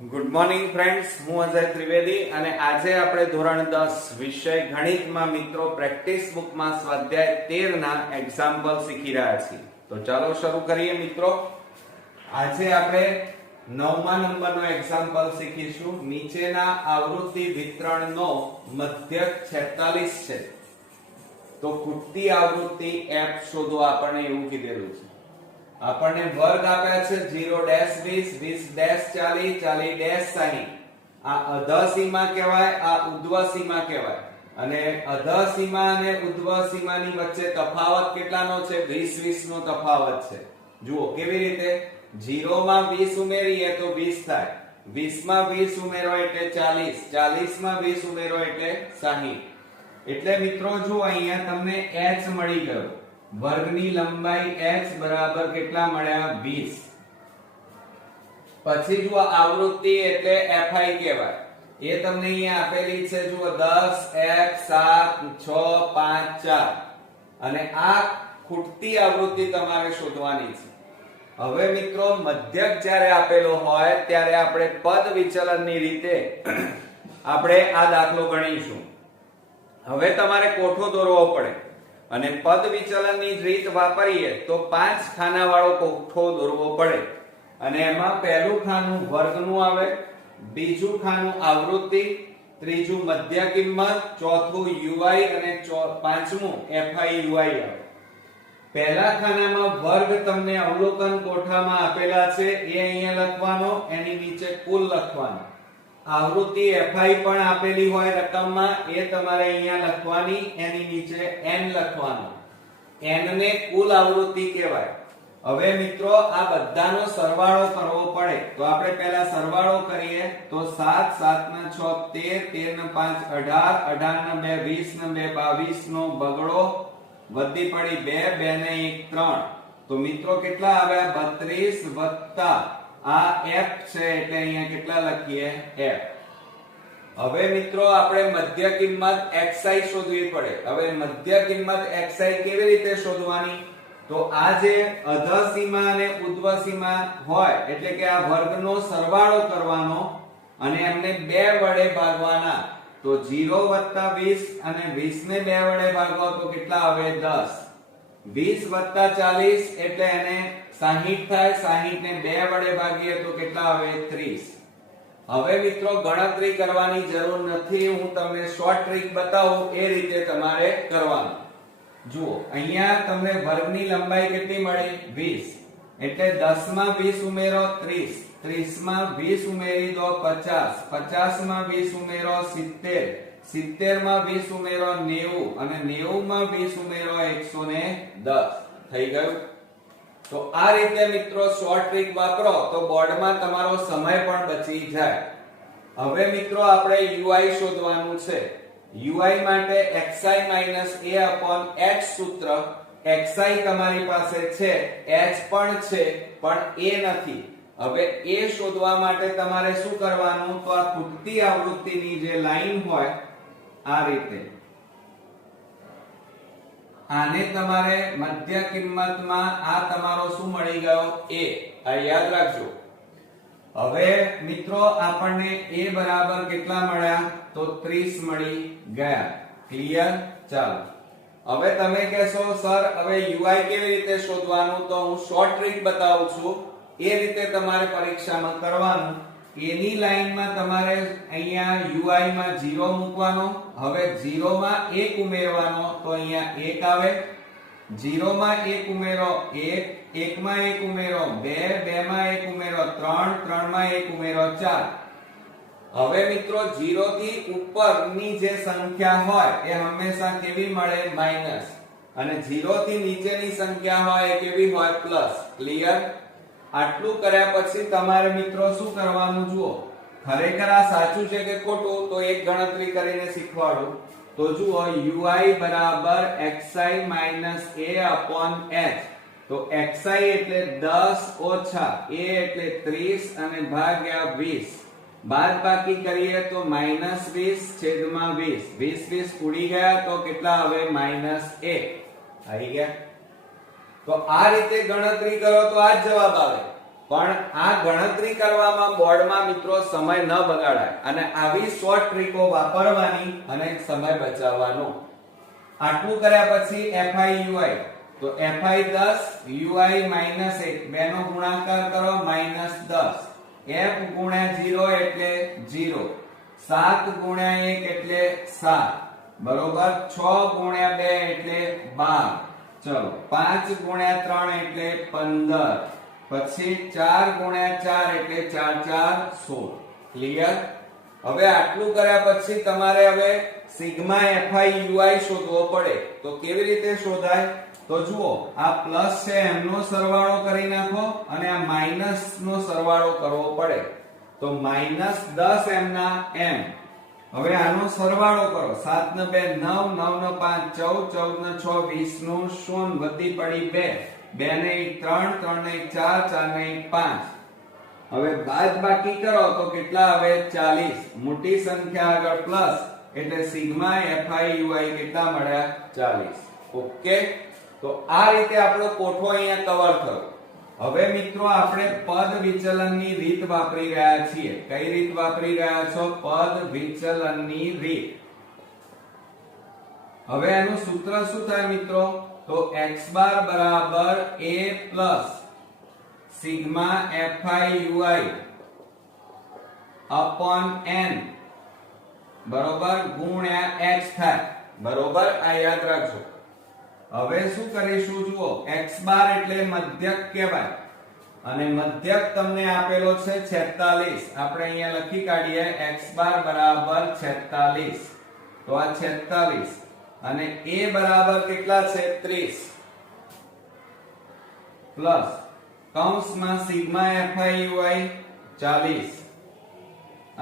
Good morning friends, હું અજય ત્રિવેદી અને આજે આપણે ધોરણ 10 વિષય ગણિતમાં મિત્રો પ્રેક્ટિસ બુકમાં સ્વાધ્યાય 13 ના એક્ઝામ્પલ શીખી રહ્યા છીએ. તો ચાલો શરૂ કરીએ મિત્રો. આજે આપણે 9મા નંબરનો એક્ઝામ્પલ શીખીશું. નીચેના આવૃત્તિ વિતરણનો મધ્યક 46 છે, તો ખૂટતી આવૃત્તિ f શોધો આપણને એવું કીધેલું છે. આપણને વર્ગ આપ્યા છે 0 ડેશ 20 20 ડેશ 40 40 ડેશ 60. આ અધઃ સીમા કહેવાય, આ ઉધ્વ સીમા કહેવાય. અને અધઃ સીમા અને ઉધ્વ સીમાની વચ્ચે તફાવત કેટલાનો છે? 20 20 નો તફાવત છે. જુઓ કેવી રીતે. 0 માં 20 ઉમેરીએ તો 20 થાય, 20 માં 20 ઉમેરો એટલે 40, 40 માં 20 ઉમેરો એટલે 60. એટલે મિત્રો જુઓ અહીંયા તમને h મળી ગયો. વર્ગની લંબાઈ h બરાબર કેટલા મળ્યા? 20. પછી જુઓ આવૃત્તિ એટલે fi કહેવાય. એ તમને અહીંયા આપેલી છે. જુઓ 10 1 7 6 5 4. અને આ ખૂટતી આવૃત્તિ તમારે શોધવાની છે. હવે મિત્રો મધ્યક જ્યારે આપેલો હોય ત્યારે આપણે પદ વિચલનની રીતે આપણે આ દાખલો ગણીશું. હવે તમારે કોઠો દોરવો પડે અને પદ વિચલનની રીત વાપરીએ તો 5 ખાના વાળો કોઠો દોરવો પડે. અને એમાં પહેલું ખાનું વર્ગનું આવે, બીજું ખાનું આવૃત્તિ, ત્રીજું મધ્ય કિંમત, ચોથું UI અને પાંચમું FI UI આવે. પહેલા ખાનામાં વર્ગ તમને અવલોકન કોઠામાં આપેલા છે, એ અહીંયા લખવાનો, એની નીચે કુલ લખવાનો. આવૃત્તિ FI પણ આપેલી હોય રકમમાં, એ તમારે અહીંયા લખવાની, એની નીચે n લખવાનો. n ને કુલ આવૃત્તિ કહેવાય. હવે મિત્રો આ બધાનો સરવાળો કરવો પડે, તો આપણે પહેલા સરવાળો કરીએ. તો 7 7 ના 6 13, 13 ના 5 18, 18 ના 2 20, ના 2 22 નો બગડો વધી પડી 2, 2 ને 1 3. તો મિત્રો કેટલા આવ્યા? 32 વત્તા આ f છે એટલે અહીંયા કેટલા લખીએ? f. હવે મિત્રો આપણે મધ્ય કિંમત xi શોધવી પડે. હવે મધ્ય કિંમત xi કેવી રીતે શોધવાની? તો આ જે અધઃ સીમા અને ઉધ્વ સીમા હોય એટલે કે આ વર્ગનો સરવાળો કરવાનો અને એમને 2 વડે ભાગવાના. તો 0 20 અને 20 ને 2 વડે ભાગો તો કેટલા આવે? 10. 20 40 એટલે એને 60 થાય, 60 ને 2 વડે ભાગીએ તો કેટલા આવે? 30. હવે મિત્રો ગણતરી કરવાની જરૂર નથી, હું તમને શોર્ટ ટ્રીક બતાવું, એ રીતે તમારે કરવાનું. જુઓ અહીંયા તમને વર્ગની લંબાઈ કેટલી મળી? 20. એટલે 10 માં 20 ઉમેરો 30, 30 માં 20 ઉમેરી દો 50, 50 માં 20 ઉમેરો 70, 70 માં 20 ઉમેરો 90 અને 90 માં 20 ઉમેરો 110. થઈ ગયું? તો આ રીતે મિત્રો શોર્ટ ટ્રીક વાપરો તો બોર્ડમાં તમારો સમય પણ બચી જાય. હવે મિત્રો આપણે UI શોધવાનું છે. UI માટે xi a h સૂત્ર. xi તમારી પાસે છે, h પણ છે, પણ a નથી. હવે a શોધવા માટે તમારે શું કરવાનું? તો આ ખૂટતી આવૃત્તિની જે લાઈન હોય આ રીતે, આને તમારે મધ્ય કિંમતમાં આ તમારો શું મળી ગયો? a. આ યાદ રાખજો. હવે મિત્રો આપણને a બરાબર કેટલા મળ્યા? તો 30 મળી ગયા. ક્લિયર? ચાલો હવે તમે કહેશો સર હવે UI કેવી રીતે શોધવાનું? તો હું શોર્ટ ટ્રીક બતાવું છું, એ રીતે તમારે પરીક્ષામાં કરવાનું. a ની લાઈનમાં તમારે અહીંયા UI માં 0 મૂકવાનો. હવે 0 માં 1 ઉમેરવાનો તો અહીંયા 1 આવે. 0 માં 1 ઉમેરો 1, 1 માં 1 ઉમેરો 2, 2 માં 1 ઉમેરો 3, 3 માં 1 ઉમેરો 4. હવે મિત્રો 0 થી ઉપરની જે સંખ્યા હોય એ હંમેશા કેવી મળે? માઈનસ. અને 0 થી નીચેની સંખ્યા હોય એ કેવી હોય? પ્લસ. ક્લિયર? આટલું કર્યા પછી તમારે મિત્રો શું કરવાનું? જુઓ ખરેખર આ સાચું છે કે ખોટું તો એક ગણતરી કરીને શીખવાડું. તો જુઓ UI બરાબર xi a h. તો xi એટલે 10 ઓછા a એટલે 30 અને ભાગ્યા 20. બાદબાકી કરીએ તો -20 છેદમાં 20. 20 20 ઉડી ગયા તો કેટલા આવે? -1. આવી ગયા? તો આ રીતે ગણતરી કરો તો આ જ જવાબ આવે. પણ આ ગણતરી કરવામાં બોર્ડમાં મિત્રો સમય ન બગાડાય અને આવી શોર્ટ ટ્રીકો વાપરવાની અને સમય બચાવવાનો. આટલું કર્યા પછી fi ui તો fi 10 ui -1 બેનો ગુણાકાર કરો -10 f ગુણ્યા 0 એટલે 0 7 ગુણ્યા 1 એટલે 7 બરોબર 6 ગુણ્યા 2 એટલે 12 ચલો 5 ગુણ્યા 3 એટલે 15 પછી 4 ગુણ્યા 4 એટલે 4 4 16 ક્લિયર. હવે આટલું કર્યા પછી તમારે હવે સિગ્મા fi ui શોધવો પડે. તો કેવી રીતે શોધાય? તો જુઓ આ પ્લસ છે એમનો સરવાળો કરી નાખો અને આ માઈનસ નો સરવાળો કરવો પડે. તો -10 m ના m. હવે આનો સરવાળો કરો 7 ને 2 9 9 ને 5 14 14 ને 6 20 નું 0 વધી પડી 2 2 ને 1 3 3 ને 1 4 4 ને 1 5. હવે બાદ બાકી કરો તો કેટલા આવે 40. મોટી સંખ્યા આગળ પ્લસ એટલે સિગ્મા fi ui કેટલા મળ્યા 40. ઓકે. તો આ રીતે આપણો કોઠો અહીંયા કવર થયો. હવે મિત્રો આપણે પદ વિચલનની રીત વાપરી રહ્યા છીએ. કઈ રીત વાપરી રહ્યા છો? પદ વિચલનની રીત. હવે એનું સૂત્ર શું થાય મિત્રો? તો x બાર બરાબર a plus sigma fi ui upon n બરોબર ગુણ્યા x થાય. બરોબર આ યાદ રાખજો. હવે શું કરીશું? જુઓ x બાર એટલે મધ્યક કહેવાય અને મધ્યક તમને આપેલો છે 46. આપણે અહીંયા લખી કાઢીએ x બાર બરાબર 46. તો આ 46 અને a બરાબર કેટલા છે 30 પ્લસ કૌંસમાં સિગ્મા fi ui 40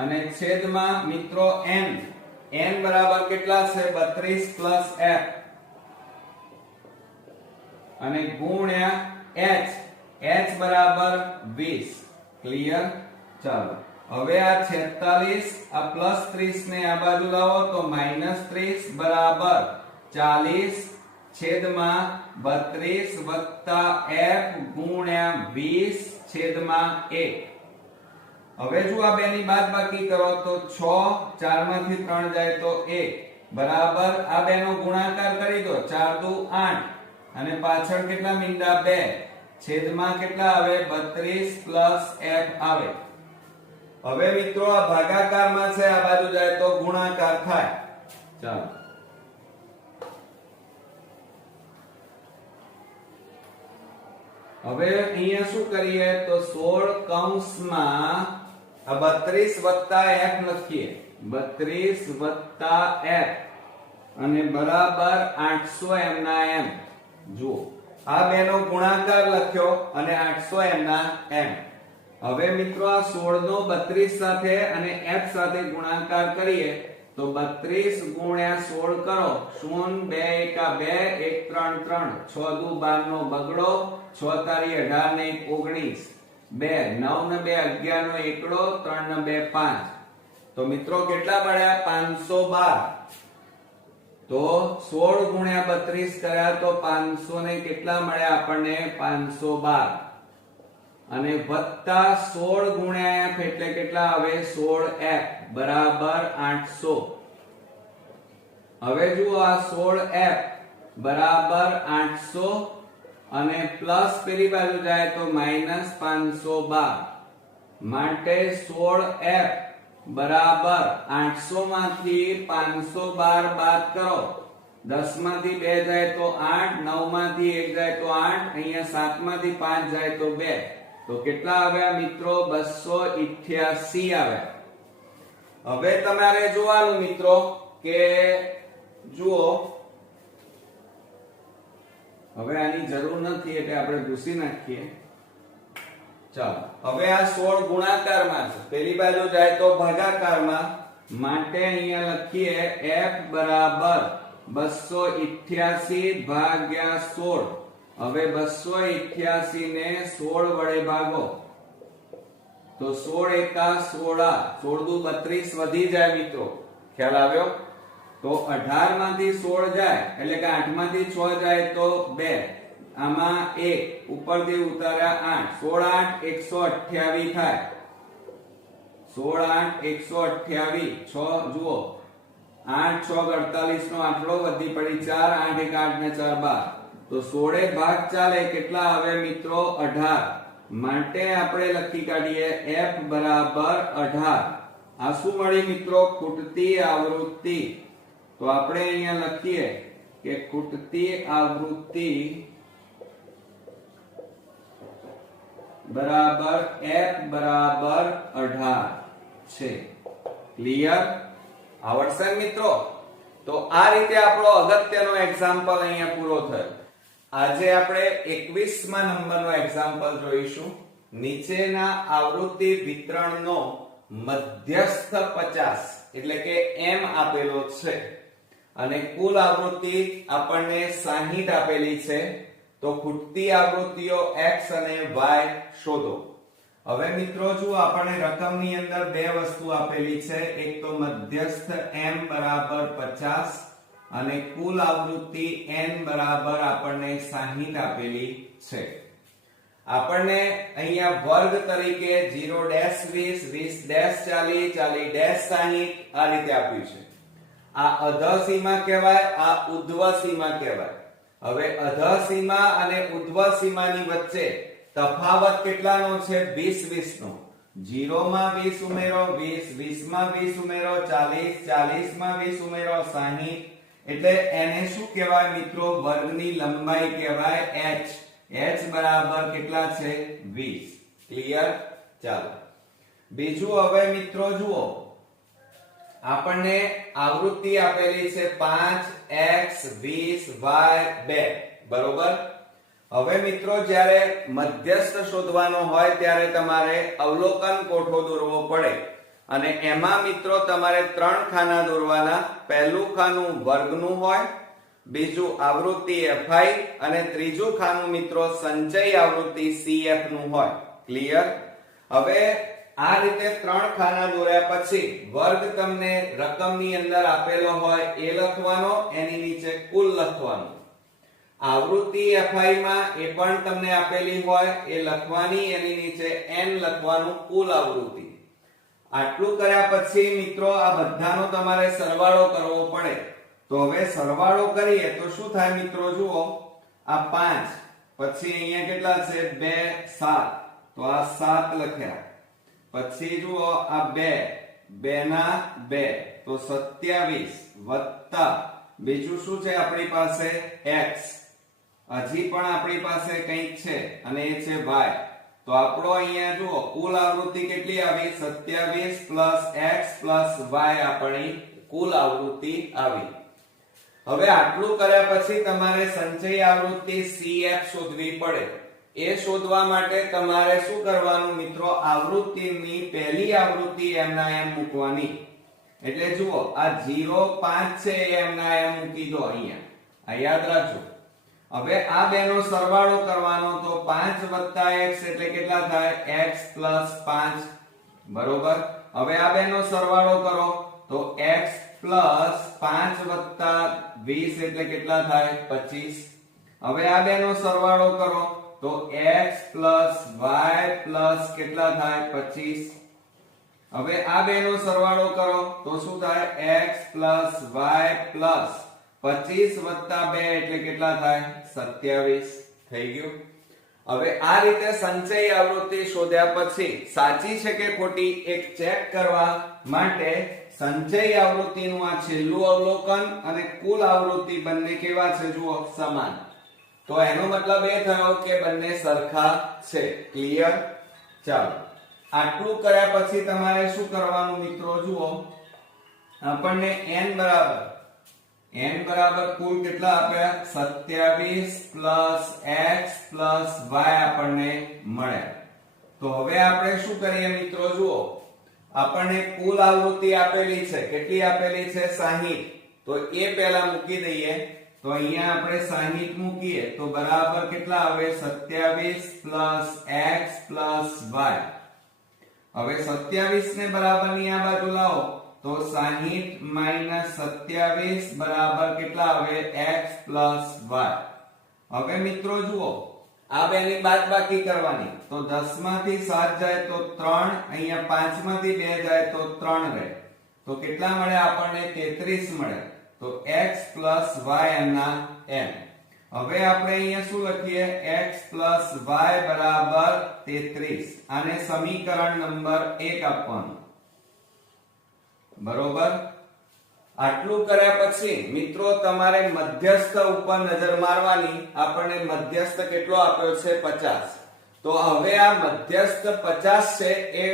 અને છેદમાં મિત્રો n. n બરાબર કેટલા છે 32 પ્લસ f અને ગુણ્યા h. h બરાબર 20. ક્લિયર. ચાલો હવે આ 46 આ પ્લસ 30 ને આ બાજુ લાવો તો -30 બરાબર 40 છેદમાં 32 વત્તા f ગુણ્યા 20 છેદમાં 1. હવે જો આ બેની બાદબાકી કરો તો 6 4 માંથી 3 જાય તો 1 બરાબર આ બેનો ગુણાકાર કરી દો 4 દુ 8 અને પાછળ કેટલા મીંડા 2 છેદમાં કેટલા આવે 32 પ્લસ f આવે. હવે મિત્રો આ ભાગાકારમાં છે આ બાજુ જાય તો ગુણાકાર થાય. ચાલો હવે અહીંયા શું કરીએ તો 16 કૌંસમાં આ 32 વત્તા f લખીએ 32 વત્તા f અને બરાબર 800 m ના m. જુઓ આ બેનો ગુણાકાર લખ્યો અને 800 m ના m. હવે મિત્રો આ 16 નો 32 સાથે અને f સાથે ગુણાકાર કરીએ તો 32 ગુણ્યા 16 કરો 0 2 1 2 1 3 3 6 દુ 12 નો બગડો 6 તારી 18 ને 19 2 9 ને 2 11 નો એકડો 3 ને 2 5. તો મિત્રો કેટલા મળ્યા 512. તો 16 ગુણ્યા 32 કર્યા તો 500 ને કેટલા મળ્યા આપણને 512 અને વત્તા 16 ગુણ્યા f એટલે કેટલા આવે 16f બરાબર 800. હવે જુઓ આ 16f બરાબર 800 અને પ્લસ પેલી બાજુ જાય તો -512 માટે 16f બરાબર 800 માંથી 512 બાદ કરો 10 માંથી 2 જાય તો 8 9 માંથી 1 જાય તો 8 અહીંયા 7 માંથી 5 જાય તો 2 તો કેટલા આવ્યા મિત્રો 288 આવ્યા. હવે તમારે જોવાનું મિત્રો કે જુઓ હવે આની જરૂર નથી એટલે આપણે ભૂસી નાખીએ. ચાલો હવે આ 16 ગુણાકારમાં છે પેલી બાજુ જાય તો ભાગાકારમાં માટે અહીંયા લખીએ f બરાબર 288 ભાગ્યા 16. હવે 288 ને 16 વડે ભાગો તો 16 એકા 16 16 દુ 32 વધી જાય મિત્રો. ખ્યાલ આવ્યો? તો 18 માંથી 16 જાય એટલે કે 8 માંથી 6 જાય તો 2 આમાં 1 ઉપરથી ઉતાર્યા 8 16 8 128 થાય 16 8 128 6 જુઓ 8 6 48 નો આંકડો વધી પડી 4 8 1 8 ને 4 12 તો 16 ભાગ ચાલે કેટલા આવે મિત્રો 18 માટે આપણે લખી કાઢીએ f બરાબર 18 આ શું મળી મિત્રો ખૂટતી આવૃત્તિ તો આપણે અહીંયા લખીએ કે ખૂટતી આવૃત્તિ બરાબર f બરાબર 18 છે ક્લિયર આવડશે મિત્રો તો આ રીતે આપણો અગત્યનો એક્ઝામ્પલ અહીંયા પૂરો થયો આજે આપણે 21મા નંબરનો એક્ઝામ્પલ જોઈશું નીચેના આવૃત્તિ વિતરણનો મધ્યસ્થ 50 એટલે કે m આપેલો છે અને કુલ આવૃત્તિ આપણને 60 આપેલી છે તો ખૂટતી આવૃત્તિઓ x અને y શોધો હવે મિત્રો જો આપણને રકમની અંદર બે વસ્તુ આપેલી છે એક તો મધ્યસ્થ m બરાબર 50 અને કુલ આવૃત્તિ n બરાબર આપણને 60 આપેલી છે આપણને અહીંયા વર્ગ તરીકે 0-20 20-40 40-60 આ રીતે આપ્યું છે આ અધઃ સીમા કહેવાય આ ઉધ્વ સીમા કહેવાય હવે અધઃ સીમા અને ઉધ્વ સીમાની વચ્ચે તફાવત કેટલાનો છે 20-20 નો 0 માં 20 ઉમેરો 20 માં 20 ઉમેરો 40 માં 20 ઉમેરો 60 એટલે એને શું કહેવાય મિત્રો વર્ગની લંબાઈ કહેવાય h બરાબર કેટલા છે 20 ક્લિયર ચાલો બીજું હવે મિત્રો જુઓ આપણને આવૃત્તિ આપેલી છે 5x 20 y 2 બરોબર હવે મિત્રો જ્યારે મધ્યસ્થ શોધવાનો હોય ત્યારે તમારે અવલોકન કોઠો દોરવો પડે અને એમાં મિત્રો તમારે 3 ખાના દોરવાના પહેલું ખાનું વર્ગનું હોય બીજું આવૃત્તિ fi અને ત્રીજું ખાનું મિત્રો સંચય આવૃત્તિ cf નું હોય ક્લિયર હવે આ રીતે 3 ખાના દોર્યા પછી વર્ગ તમને રકમની અંદર આપેલો હોય એ લખવાનો એની નીચે કુલ લખવાનું આવૃત્તિ fi માં એ પણ તમને આપેલી હોય એ લખવાની એની નીચે n લખવાનું કુલ આવૃત્તિ આટલું કર્યા પછી મિત્રો આ બધાનો તમારે સરવાળો કરવો પડે તો હવે સરવાળો કરીએ તો શું થાય મિત્રો જુઓ આ 5 પછી અહીંયા કેટલા છે 2 7 તો આ 7 લખ્યા પછી જુઓ આ 2 ના 2 તો 27 વત્તા બીજું શું છે આપણી પાસે x હજી પણ આપણી પાસે કંઈક છે અને એ છે y તો આપણો અહીંયા જુઓ કુલ આવૃત્તિ કેટલી આવી 27 x y આપણી કુલ આવૃત્તિ આવી હવે આટલું કર્યા પછી તમારે સંચય આવૃત્તિ cf શોધવી પડે એ શોધવા માટે તમારે શું કરવાનું મિત્રો આવૃત્તિની પહેલી આવૃત્તિ m ના m મૂકવાની એટલે જુઓ આ 0 5 છે m ના m મૂકી દો અહીંયા આ યાદ રાખજો હવે આ બેનો સરવાળો કરવાનો તો 5 x એટલે કેટલા થાય x 5 બરોબર હવે આ બેનો સરવાળો કરો તો x 5 20 એટલે કેટલા થાય 25 હવે આ બેનો સરવાળો કરો તો x y કેટલા થાય 25 હવે આ બેનો સરવાળો કરો તો શું થાય x y 25 2 એટલે કેટલા થાય 27 થઈ ગયું હવે આ રીતે સંચય આવૃત્તિ શોધ્યા પછી સાચી છે કે ખોટી એક ચેક કરવા માટે સંચય આવૃત્તિનું આ છેલ્લું અવલોકન અને કુલ આવૃત્તિ બંને કેવા છે જુઓ સમાન તો એનો મતલબ એ થયો કે બંને સરખા છે ક્લિયર ચાલો આટલું કર્યા પછી તમારે શું કરવાનું મિત્રો જુઓ આપણને n બરાબર કુલ કેટલા આપ્યા 27 x y આપણને મળ્યા તો હવે આપણે શું કરીએ મિત્રો જુઓ આપણને કુલ આવૃત્તિ આપેલી છે કેટલી આપેલી છે 60 તો એ પહેલા મૂકી દઈએ તો અહીંયા આપણે 60 મૂકીએ તો બરાબર કેટલા આવે 27 x y હવે 27 ને બરાબર ની આ બાજુ લાવો તો 60 - 27 બરાબર કેટલા આવે x y હવે મિત્રો જુઓ, આ બેની બાદબાકી કરવાની, તો 10 માંથી 7 જાય તો 3, અહીંયા 5 માંથી 2 જાય તો 3 રહે, તો કેટલા મળે આપણને? 33 મળે. તો x y ના m. હવે આપણે અહીંયા શું લખીએ? x y બરાબર 33. આને સમીકરણ નંબર 1 આપવાનું. બરોબર. આટલું કર્યા પછી મિત્રો તમારે મધ્યસ્થ ઉપર નજર મારવાની. આપણને મધ્યસ્થ કેટલો આપ્યો છે? 50. તો હવે આ મધ્યસ્થ 50 છે એ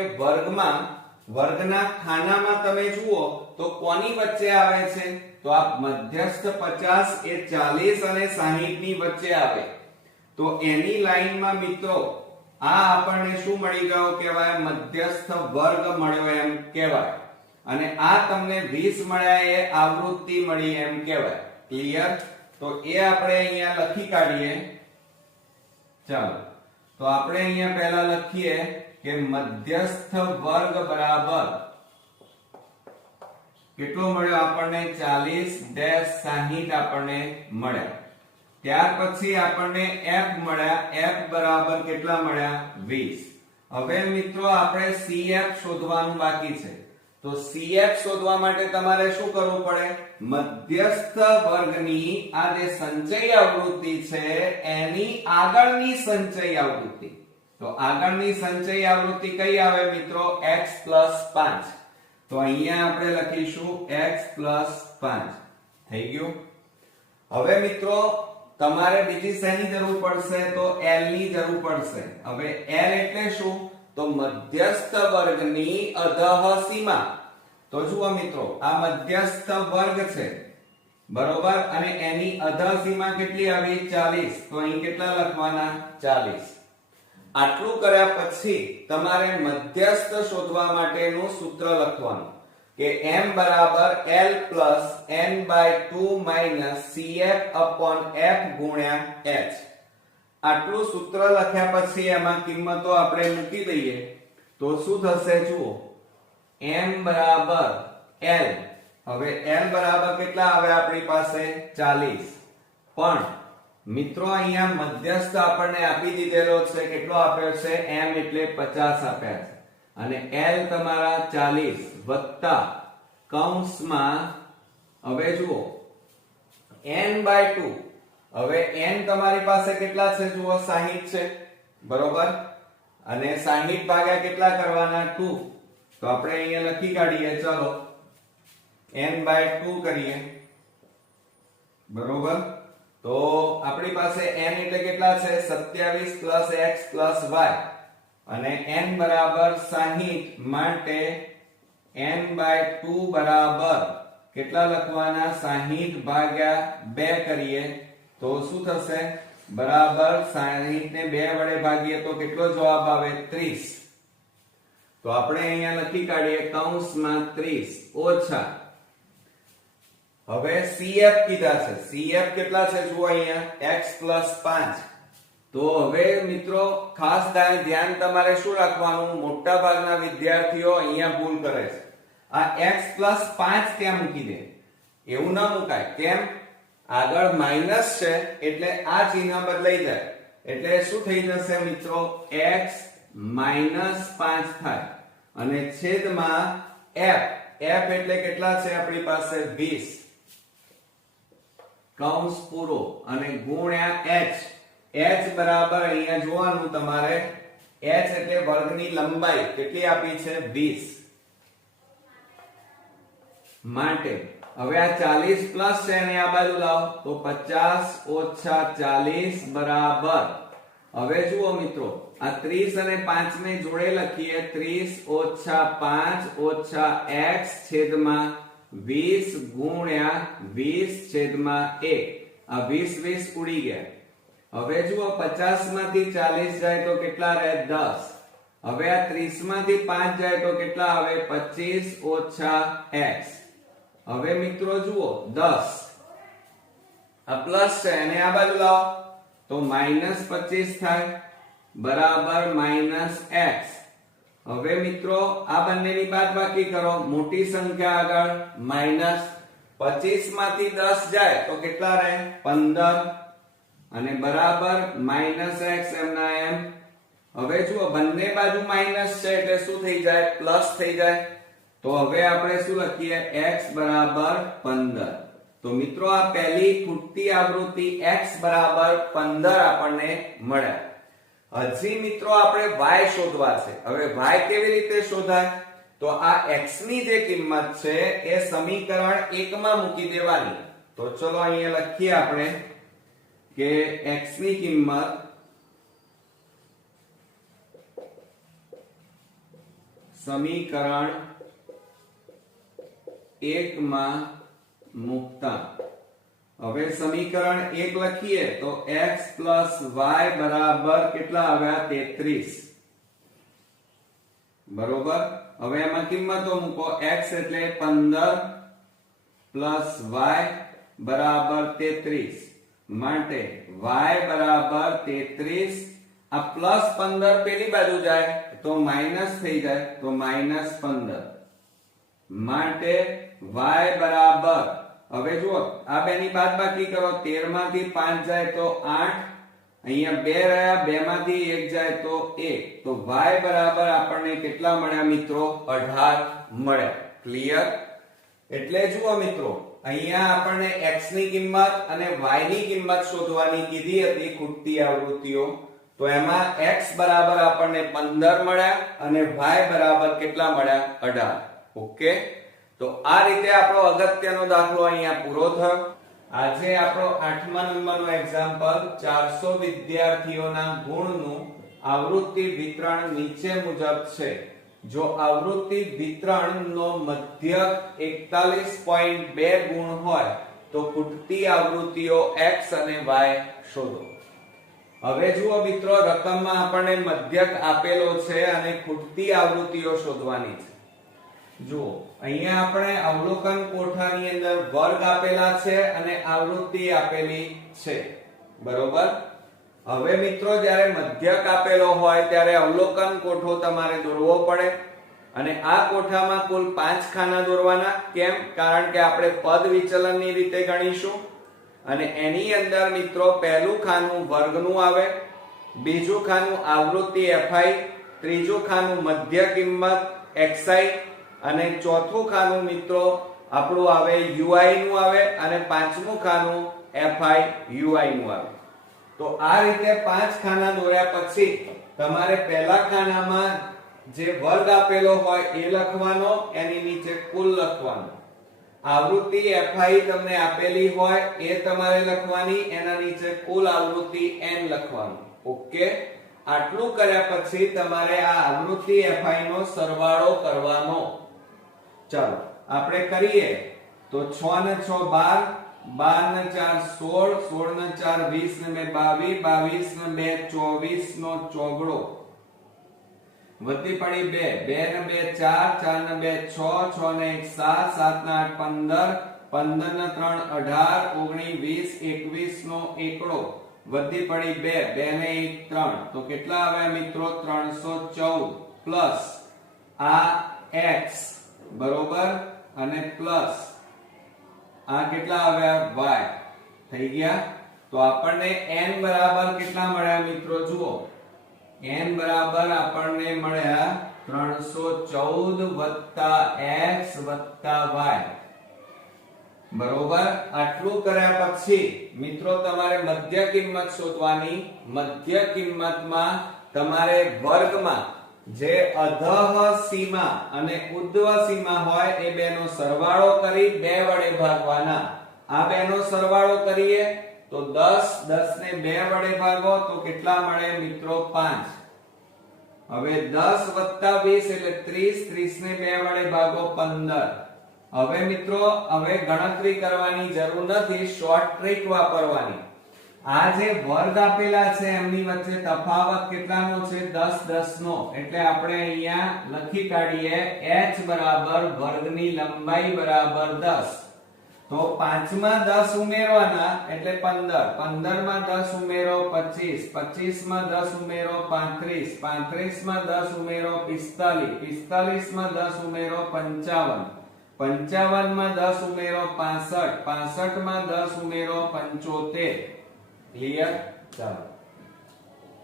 વર્ગના ખાનામાં તમે જુઓ તો કોની વચ્ચે આવે છે? તો આ મધ્યસ્થ 50 એ 40 અને 60 ની વચ્ચે આવે. તો એની લાઈનમાં મિત્રો આ આપણને શું મળી ગયો કહેવાય? મધ્યસ્થ વર્ગ મળ્યો એમ કહેવાય. અને આ તમને 20 મળ્યા એ આવૃત્તિ મળી એમ કહેવાય. ક્લિયર? તો એ આપણે અહીંયા લખી કાઢીએ. ચાલો, તો આપણે અહીંયા પહેલા લખીએ કે મધ્યસ્થ વર્ગ બરાબર કેટલો મળ્યો આપણને? 40-60 આપણને મળ્યા. ત્યાર પછી આપણને f મળ્યા. f બરાબર કેટલા મળ્યા? 20. હવે મિત્રો આપણે cf શોધવાનું બાકી છે. તો cf શોધવા માટે તમારે શું કરવું પડે? મધ્યસ્થ વર્ગની આ જે સંચય આવૃત્તિ છે એની આગળની સંચય આવૃત્તિ. તો આગળની સંચય આવૃત્તિ કઈ આવે મિત્રો? x + 5. તો અહીંયા આપણે લખીશું x + 5. થઈ ગયું. હવે મિત્રો તમારે બીજી શેની જરૂર પડશે? તો l ની જરૂર પડશે. હવે l એટલે શું? તો મધ્યસ્થ વર્ગની અધઃ સીમા. તો જુઓ મિત્રો, આ મધ્યસ્થ વર્ગ છે, બરોબર, અને એની અધઃ સીમા કેટલી આવી? 40. તો અહીં કેટલા લખવાના? 40. આટલું કર્યા પછી તમારે મધ્યસ્થ શોધવા માટેનું સૂત્ર લખવાનું કે m બરાબર l plus n/2 - cf/f ગુણ્યા h. આટલું સૂત્ર લખ્યા પછી એમાં કિંમતો આપણે મૂકી દઈએ તો શું થશે? જુઓ, m બરાબર l. હવે l બરાબર કેટલા આવે આપણી પાસે? 40. પણ મિત્રો અહીંયા મધ્યસ્થ આપણને આપી દીધેલો છે. કેટલો આપ્યો છે? m એટલે 50 આપ્યા છે. અને l તમારા 40 વત્તા કૌંસમાં હવે જુઓ n/2. હવે n તમારી પાસે કેટલા છે? જુઓ 60 છે, બરોબર, અને 60 ભાગ્યા કેટલા કરવાના? 2. તો આપણે અહીંયા લખી કાઢીએ. ચલો, n/2 કરીએ, બરોબર. તો આપણી પાસે n એટલે કેટલા છે? 27 + x + y. અને n બરાબર 60 માટે n/2 બરાબર કેટલા લખવાના? 60 ભાગ્યા 2 કરીએ તો શું થશે? બરાબર 60 ને 2 વડે ભાગીએ તો કેટલો જવાબ આવે? 30. તો આપણે અહીંયા લખી કાઢીએ કૌંસમાં 30 ઓછા. હવે cf કીધા છે. cf કેટલા છે? જુઓ અહીંયા x + 5. તો હવે મિત્રો ખાસ ધ્યાન તમારે શું રાખવાનું? મોટા ભાગના વિદ્યાર્થીઓ અહીંયા ભૂલ કરે છે. આ x + 5 ત્યાં મૂકી દે. એવું ના મુકાય. કેમ? આગળ માઈનસ છે એટલે આ ચિહ્ન બદલાઈ જાય. એટલે શું થઈ જશે મિત્રો? x - 5 થાય. અને છેદમાં f. f એટલે કેટલા છે આપણી પાસે? 20. કૌંસ પૂરો. અને ગુણ્યા h. h બરાબર અહીંયા જોવાનું તમારે. h એટલે વર્ગની લંબાઈ કેટલી આપી છે? 20. માટે હવે આ 40 પ્લસ છે અને આ બાજુ લાવો તો 50 ઓછા 40 બરાબર. હવે જુઓ મિત્રો, આ 30 અને 5 ને જોડે લખીએ. 30 ઓછા 5 ઓછા x છેદમાં 20 ગુણ્યા 20 છેદમાં 1. આ 20 20 ઉડી ગયા. હવે જુઓ, 50 માંથી 40 જાય તો કેટલા રહે? 10. હવે આ 30 માંથી 5 જાય તો કેટલા આવે? 25 ઓછા x. હવે મિત્રો જુઓ, 10 આ પ્લસ છે અને આ બાજુ લાવો તો -25 થાય બરાબર -x. હવે મિત્રો આ બંનેની બાદબાકી કરો. મોટી સંખ્યા આગળ માઈનસ. 25 માંથી 10 જાય તો કેટલા રહે? 15. અને બરાબર -x એમના એમ. હવે જુઓ બંને બાજુ માઈનસ છે એટલે શું થઈ જાય? પ્લસ થઈ જાય. તો હવે આપણે શું લખીએ? x બરાબર 15. તો મિત્રો આ પહેલી ખૂટતી આવૃત્તિ x બરાબર 15 આપણને મળ્યા. હજી મિત્રો આપણે y શોધવા છે. હવે y કેવી રીતે શોધાય? તો આ x ની જે કિંમત છે એ સમીકરણ 1 માં મૂકી દેવાની. તો ચલો અહીંયા લખીએ આપણે કે x ની કિંમત સમીકરણ 1 માં મૂકતા. હવે સમીકરણ 1 લખીએ તો x y બરાબર કેટલા આવ્યા? 33. બરોબર. હવે એમાં કિંમતો મૂકો. x એટલે 15 y બરાબર 33 માટે y બરાબર 33. આ પ્લસ 15 પેલી બાજુ જાય તો માઈનસ થઈ જાય તો -15 માટે y બરાબર, હવે જુઓ આ બેની બાદબાકી કરો. 13 માંથી 5 જાય તો 8, અહીંયા 2 રહ્યા, 2 માંથી 1 જાય તો 1. તો y બરાબર આપણને કેટલા મળ્યા મિત્રો? 18 મળ્યા. ક્લિયર? એટલે જુઓ મિત્રો અહીંયા આપણને x ની કિંમત અને y ની કિંમત શોધવાની કીધી હતી ખૂટતી આવૃત્તિઓ. તો એમાં x બરાબર આપણને 15 મળ્યા અને y બરાબર કેટલા મળ્યા? 18. ઓકે. તો આ રીતે આપણો અગત્યનો દાખલો અહીંયા પૂરો થયો. આજે આપણો 8મા નંબરનો એક્ઝામ્પલ 400 વિદ્યાર્થીઓના ગુણનું આવૃત્તિ વિતરણ નીચે મુજબ છે. જો આવૃત્તિ વિતરણનો મધ્યક 41.2 ગુણ હોય તો ખૂટતી આવૃત્તિઓ x અને y શોધો. હવે જુઓ મિત્રો રકમમાં આપણને મધ્યક આપેલો છે અને ખૂટતી આવૃત્તિઓ શોધવાની છે. જુઓ અહીંયા આપણે અવલોકન કોઠાની અંદર વર્ગ આપેલા છે અને આવૃત્તિ આપેલી છે. બરોબર. હવે મિત્રો જ્યારે મધ્યક આપેલો હોય ત્યારે અવલોકન કોઠો તમારે દોરવો પડે અને આ કોઠામાં કુલ 5 ખાના દોરવાના. કેમ? કારણ કે આપણે પદ વિચલનની રીતે ગણીશું. અને એની અંદર મિત્રો પહેલું ખાનું વર્ગનું આવે, બીજું ખાનું આવૃત્તિ fi, ત્રીજું ખાનું મધ્ય કિંમત xi અને ચોથું ખાનું મિત્રો આપણું આવે ui નું આવે અને પાંચમું ખાનું fi ui નું આવે. તો આ રીતે 5 ખાના દોર્યા પછી તમારે પહેલા ખાનામાં જે વર્ગ આપેલો હોય એ લખવાનો, એની નીચે કુલ લખવાનો. આવૃત્તિ fi તમને આપેલી હોય એ તમારે લખવાની, એના નીચે કુલ આવૃત્તિ n લખવાનું. ઓકે. આટલું કર્યા પછી તમારે આ આવૃત્તિ fi નો સરવાળો કરવાનો. ચાલો આપણે કરીએ. તો 6 ને 6 12, 12 ને 4 16, 16 ને 4 20 ને 22, 22 ને 2 24 નો ચોગડો વધી પડી 2, 2 ને 2 4, 4 ને 2 6, 6 ને 1 7, 7 ને 8 15, 15 ને 3 18, 19 20 21 નો એકડો વધી પડી 2, 2 ને 1 3. તો કેટલા આવ્યા મિત્રો? 314 પ્લસ આ x બરોબર અને પ્લસ આ કેટલા આવ્યા? y થઈ ગયા. તો આપણને n બરાબર કેટલા મળ્યા મિત્રો? જુઓ n બરાબર આપણને મળ્યા 314 x y. બરોબર. આટલું કર્યા પછી મિત્રો તમારે મધ્ય કિંમત શોધવાની. મધ્ય કિંમતમાં તમારે વર્ગમાં જે અધઃ સીમા અને ઉર્ધ્વ સીમા હોય એ બેનો સરવાળો કરી 2 વડે ભાગવાના. આ બેનો સરવાળો કરીએ તો 10, 10 ને 2 વડે ભાગો તો કેટલા મળે મિત્રો? 5. હવે 10 + 20 એટલે 30, 30 ને 2 વડે ભાગો 15. હવે મિત્રો હવે ગણતરી કરવાની જરૂર નથી, શોર્ટ ટ્રીક વાપરવાની. આ જે વર્ગ આપેલા છે એમની વચ્ચે તફાવત કેટલાનો છે? 10 10 નો. એટલે આપણે અહીંયા લખી કાઢીએ h બરાબર વર્ગની લંબાઈ બરાબર 10. તો 5 માં 10 ઉમેરવાના એટલે 15, 15 માં 10 ઉમેરો 25, 25 માં 10 ઉમેરો 35, 35 માં 10 ઉમેરો 45, 45 માં 10 ઉમેરો 55, 55 માં 10 ઉમેરો 65, 65 માં 10 ઉમેરો 75. ક્લિયર? ચાલો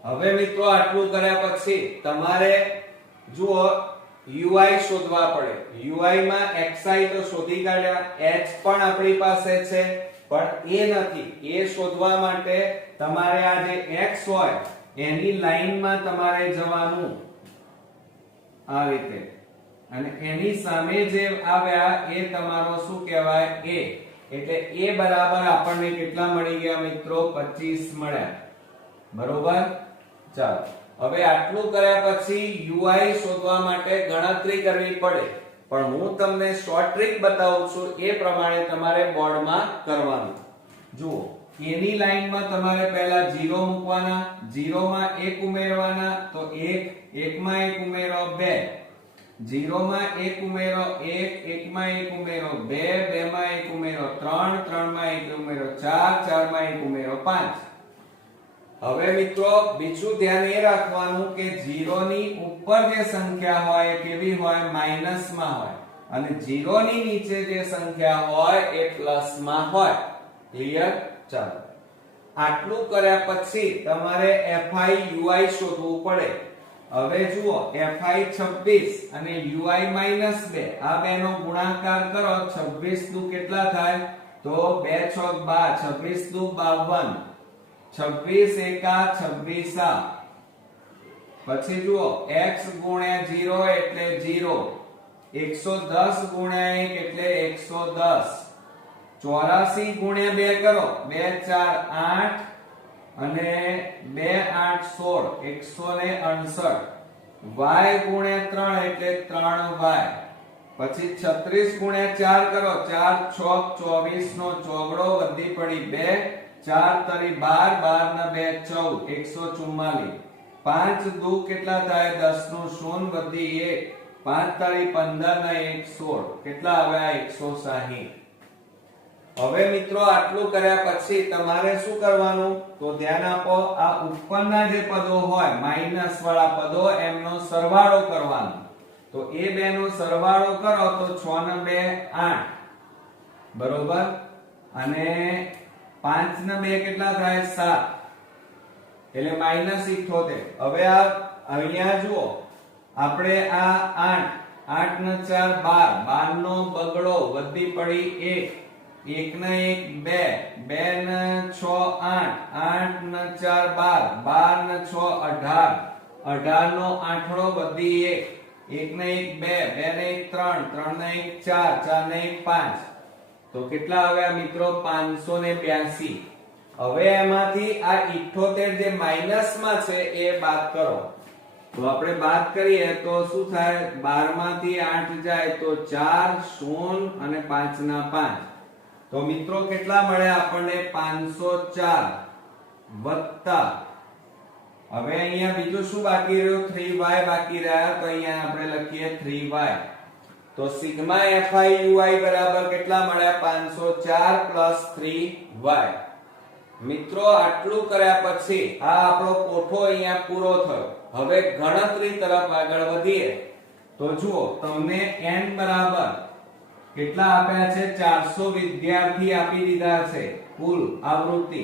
હવે મિત્રો આટલું કર્યા પછી તમારે જુઓ ui શોધવા પડે. ui માં xi તો શોધી કાઢ્યા, h પણ આપણી પાસે છે પણ એ નથી. એ શોધવા માટે તમારે આ જે x હોય એની લાઈનમાં તમારે જવાનું આ રીતે, અને એની સામે જે આવ્યા એ તમારો શું કહેવાય? a. એટલે a બરાબર આપણને કેટલા મળી ગયા મિત્રો? 25 મળ્યા. બરોબર? ચાલો હવે આટલું કર્યા પછી ui શોધવા માટે ગણતરી કરવી પડે, પણ હું તમને શોર્ટ ટ્રીક બતાવું છું એ પ્રમાણે તમારે બોર્ડમાં કરવાનું. જુઓ a ની લાઈનમાં તમારે પહેલા 0 મૂકવાના, 0 માં 1 ઉમેરવાના, તો 1, 1 માં 1 ઉમેરો 2, 0 માં 1 ઉમેરો 1, 1 માં 1 ઉમેરો 2, 2 માં 1 ઉમેરો 3, 3 માં 1 ઉમેરો 4, 4 માં 1 ઉમેરો 5. હવે મિત્રો બીજું ધ્યાન એ રાખવાનું કે 0 ની ઉપર જે સંખ્યા હોય કેવી હોય? માઈનસ માં હોય, અને 0 ની નીચે જે સંખ્યા હોય એ પ્લસ માં હોય. ક્લિયર? ચાલો આટલું કર્યા પછી તમારે fi ui શોધવું પડે. હવે જુઓ fi 26 અને ui -2 આ બેનો ગુણાકાર કરો. 26 નું કેટલા થાય? તો 2 6 12, 26 નું 52, 26 એકા 26 આ. પછી જુઓ x ગુણ્યા 0 એટલે 0, 110 ગુણ્યા 1 એટલે 110, 84 ગુણ્યા 2 કરો, 2 4 8 અને 2 8 16, 169. y ગુણ્યા 3 એટલે 3y. પછી 36 ગુણ્યા 4 કરો, 4 6 24 નો ચોગડો વધી પડી 2, 4 તરી 12, 12 ના 2 14, 144. 5 દુ કેટલા થાય? 10 નું શૂન્ય વધી 1, 5 તરી 15 ના 1 16, કેટલા આવ્યા? 160. હવે મિત્રો આટલું કર્યા પછી તમારે શું કરવાનું? તો ધ્યાન આપો, આ ઉપરના જે પદો હોય માઈનસ વાળા પદો એમનો સરવાળો કરવાનો. તો એ બે નો સરવાળો કરો તો 6 ને 2 8, બરોબર? અને 5 ને 2 કેટલા થાય? 7, એટલે -78. હવે આ અહીંયા જુઓ આપણે આ 8, 8 ને 4 12, 12 નો બગડો વધી પડી 1, 1 ને 1 2, 2 ને 6 8, 8 ને 4 12, 12 ને 6 18, 18 નો આઠડો વધી 1, 1 ને 1 2, 2 ને 1 3, 3 ને 1 4, 4 ને 1 5. તો કેટલા આવ્યા મિત્રો? 582. હવે એમાંથી આ 78 જે માઈનસ માં છે એ બાદ કરો. તો આપણે બાદ કરીએ તો શું થાય? 12 માંથી 8 જાય તો 4, 0 અને 5 ના 5. તો મિત્રો કેટલા મળ્યા આપણને? 504 વત્તા, હવે અહીંયા બીજું શું બાકી રહ્યું? 3y બાકી રહ્યા. તો અહીંયા આપણે લખીએ 3y. તો સિગ્મા fi ui બરાબર કેટલા મળ્યા? 504 પ્લસ 3y. મિત્રો આટલું કર્યા પછી આ આપણો કોઠો અહીંયા પૂરો થયો. હવે ગણતરી તરફ આગળ વધીએ. તો જુઓ તમને n બરાબર કેટલા આપ્યા છે? 400 વિદ્યાર્થી આપી દીધા છે કુલ આવૃત્તિ.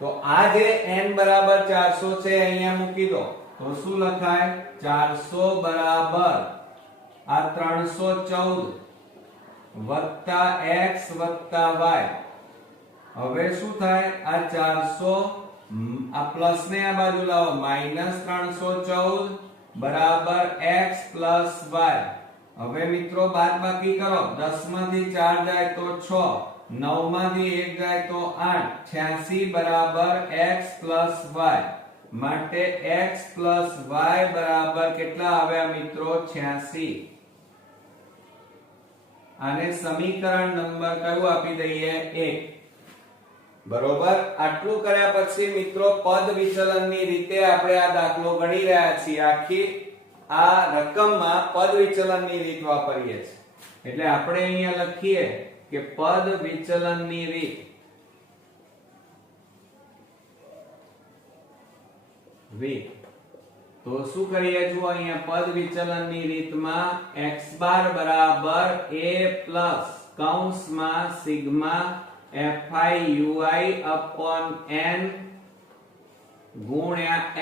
તો આ જે n બરાબર 400 છે અહીંયા મૂકી દો. તો શું લખાય? 400 બરાબર આ 314 વત્તા x વત્તા y. હવે શું થાય? આ 400 આ પ્લસ ને આ બાજુ લાવો, -314 બરાબર x પ્લસ y. હવે મિત્રો બાદબાકી કરો. 10 માંથી 4 જાય તો 6, 9 માંથી 1 જાય તો 8, 86 બરાબર x પ્લસ y. માટે x પ્લસ y બરાબર કેટલા આવ્યા મિત્રો? 86. આને સમીકરણ નંબર કયું આપી દઈએ? 1. બરોબર? આટલું કર્યા પછી મિત્રો પદ વિચલનની રીતે આપણે આ દાખલો ગણી રહ્યા છીએ. આખી આ રકમમાં પદ વિચલનની રીત વાપરીએ છીએ. એટલે આપણે અહીંયા લખીએ કે પદ વિચલનની રીત. તો શું કરીએ? જુઓ અહીંયા પદ વિચલનની રીતમાં x બાર બરાબર a પ્લસ કૌંસમાં sigma fi ui upon n ગુણ્યા h.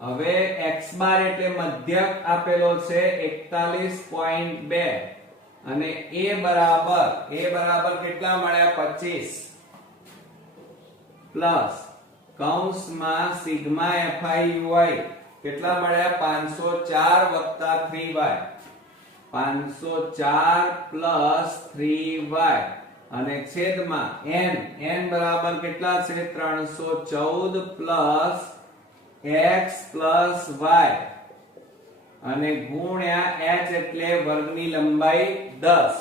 હવે x બાર એટલે મધ્યક આપેલો છે 41.2 અને a બરાબર કેટલા મળ્યા 25 પ્લસ કૌંસમાં સિગ્મા fi ui કેટલા મળ્યા 504 વત્તા 3y 504 પ્લસ 3y અને છેદમાં n બરાબર કેટલા છે 314 પ્લસ x પ્લસ y અને ગુણ્યા h એટલે વર્ગની લંબાઈ 10.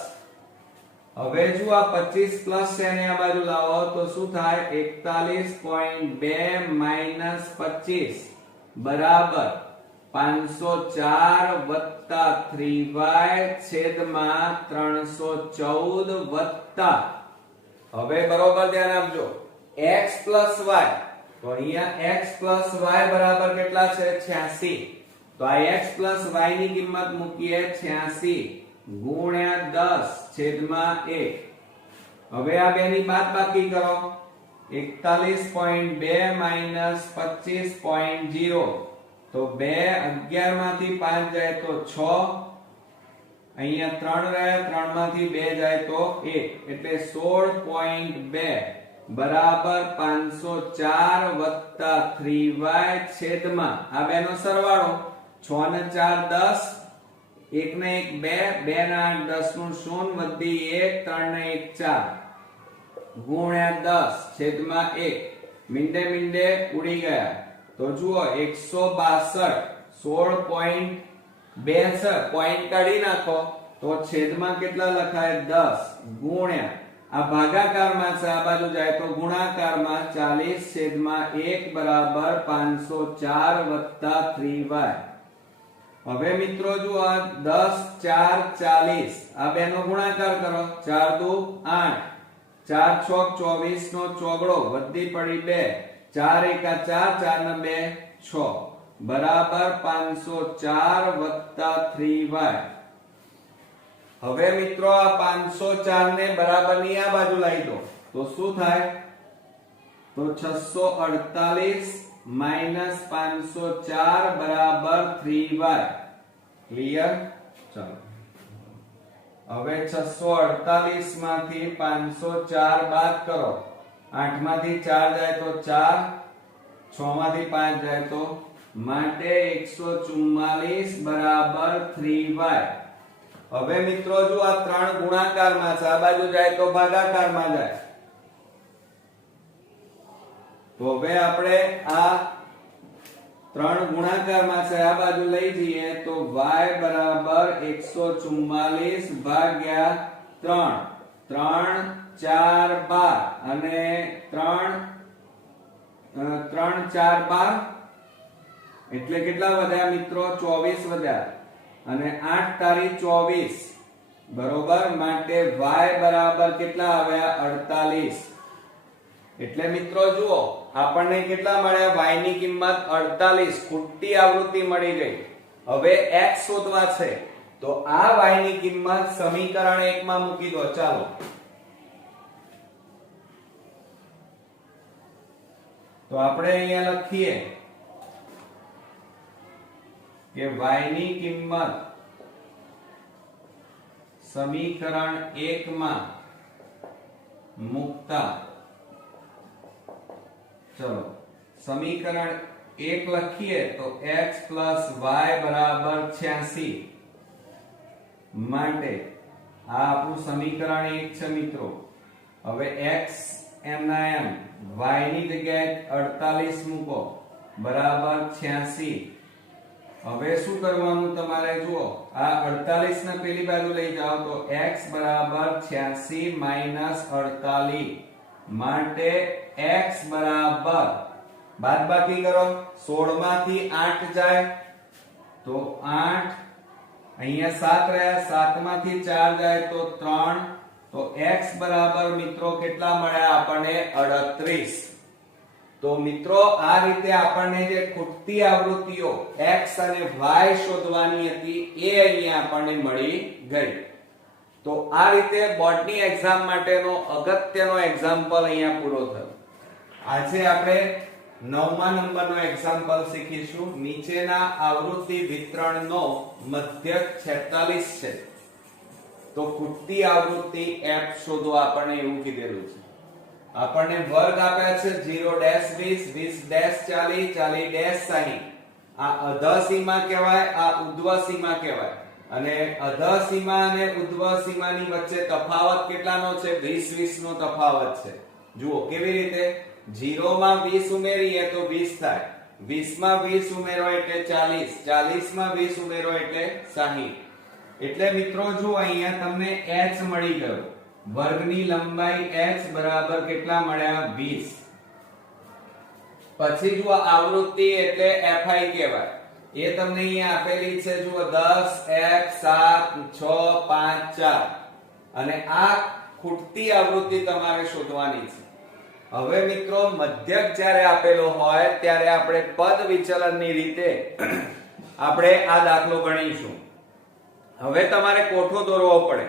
હવે જો આ 25 પ્લસ છે અને આ બાજુ લાવો તો શું થાય 41.2 માઈનસ 25 બરાબર 504 વત્તા 3y છેદમાં 314 વત્તા, હવે બરોબર ધ્યાન આપજો, x પ્લસ y, તો અહીંયા x પ્લસ y બરાબર કેટલા છે 86, તો આ x પ્લસ y ની કિંમત મૂકીએ 86 ગુણ્યા 10 છેદમાં 1. હવે આ બેની બાદબાકી કરો 41.2 માઈનસ 25.0 તો 2 11 માંથી 5 જાય તો 6, અહીંયા 3 રહ્યા 3 માંથી 2 જાય તો 1 એટલે 16.2 બરાબર 504 વત્તા 3y છેદમાં આ બેનો સરવાળો 6 ને 4 10, 1 ને 1 2, 2 ના 10 નું 0 વધી 1, 3 ને 1 4 ગુણ્યા 10 છેદમાં 1. મીંડે મીંડે ઉડી ગયા તો જુઓ 162 16.62 પોઈન્ટ કાઢી નાખો તો છેદમાં કેટલા લખાય 10 ગુણ્યા આ ભાગાકારમાં છે આ બાજુ જાય તો ગુણાકારમાં 40 છેદમાં 1 બરાબર 504 વત્તા 3y. હવે મિત્રો જુઓ 10 4 40 આ બેનો ગુણાકાર કરો 4 દુ 8 4 છોક 24 નો ચોગડો વધી પડી 2 4 એકા 4 4 ને 2 6 બરાબર 504 વત્તા 3y. હવે મિત્રો આ 504 ને બરાબર ની આ બાજુ લાવી દો તો શું થાય તો 648 માઈનસ 504 બરાબર 3y. ક્લિયર? ચાલો હવે 648 માંથી 504 બાદ કરો, 8 માંથી 4 જાય તો 4, 6 માંથી 5 જાય તો માટે 144 બરાબર 3y. હવે મિત્રો જો આ 3 ગુણાકારમાં છે આ બાજુ જાય તો ભાગાકારમાં જાય, તો હવે આપણે આ 3 ગુણાકારમાં છે આ બાજુ લઈ જઈએ તો y બરાબર 144 ભાગ્યા 3, 3 4 12 અને 3 4 12 એટલે કેટલા વધ્યા મિત્રો 24 વધ્યા અને 8 તારી 24 બરોબર માટે y બરાબર કેટલા આવ્યા 48. એટલે મિત્રો જુઓ આપણને કેટલા મળ્યા y ની કિંમત 48 ખૂટતી આવૃત્તિ મળી ગઈ. હવે x શોધવા છે તો આ y ની કિંમત સમીકરણ 1 માં મૂકી દો. ચાલો તો આપણે અહીંયા લખીએ કે y ની કિંમત સમીકરણ 1 માં મૂકતા, ચલો સમીકરણ 1 લખીએ તો x plus y બરાબર 86 માટે આ આપણું સમીકરણ 1 છે મિત્રો. હવે x એમના એમ y ની જગ્યાએ 48 મૂકો બરાબર 86. હવે શું કરવાનું તમારે જુઓ આ 48 ને પેલી બાજુ લઈ જાઓ તો x બરાબર 86 માઈનસ 48 માટે x બરાબર બાદબાકી કરો 16 માંથી 8 જાય તો 8, અહીંયા 7 રહ્યા 7 માંથી 4 જાય તો 3, તો x બરાબર મિત્રો કેટલા મળ્યા આપણને 38. તો મિત્રો આ રીતે આપણને જે ખૂટતી આવૃત્તિઓ x અને y શોધવાની હતી એ અહીંયા આપણને મળી ગઈ. તો આ રીતે બોર્ડની એક્ઝામ માટેનો અગત્યનો એક્ઝામ્પલ અહીંયા પૂરો થયો. આજે આપણે 9મા નંબરનો એક્ઝામ્પલ શીખીશું. નીચેના આવૃત્તિ વિતરણનો મધ્યક 46 છે. તો ખૂટતી આવૃત્તિ f શોધો આપણને એવું કીધેલું છે. આપણને વર્ગ આપ્યા છે 0-20 20-40 40-60. આ અધઃ સીમા કહેવાય, આ ઉધ્વ સીમા કહેવાય. અને અધઃ સીમા અને ઉધ્વ સીમાની વચ્ચે તફાવત કેટલાનો છે? 20-20 નો તફાવત છે. જુઓ કેવી રીતે. 0 માં 20 ઉમેરીએ તો 20 થાય, 20 માં 20 ઉમેરો એટલે 40, 40 માં 20 ઉમેરો એટલે 60. એટલે મિત્રો જો અહીંયા તમને h મળી ગયો. વર્ગની લંબાઈ h બરાબર કેટલા મળ્યા? 20. પછી જુઓ આવૃત્તિ એટલે fi કહેવાય. એ તમને અહીંયા આપેલી છે. જુઓ 10 1 7 6 5 4. અને આ ખૂટતી આવૃત્તિ તમારે શોધવાની છે. હવે મિત્રો મધ્યક જ્યારે આપેલો હોય ત્યારે આપણે પદ વિચલનની રીતે આપણે આ દાખલો ગણીશું. હવે તમારે કોઠો દોરવો પડે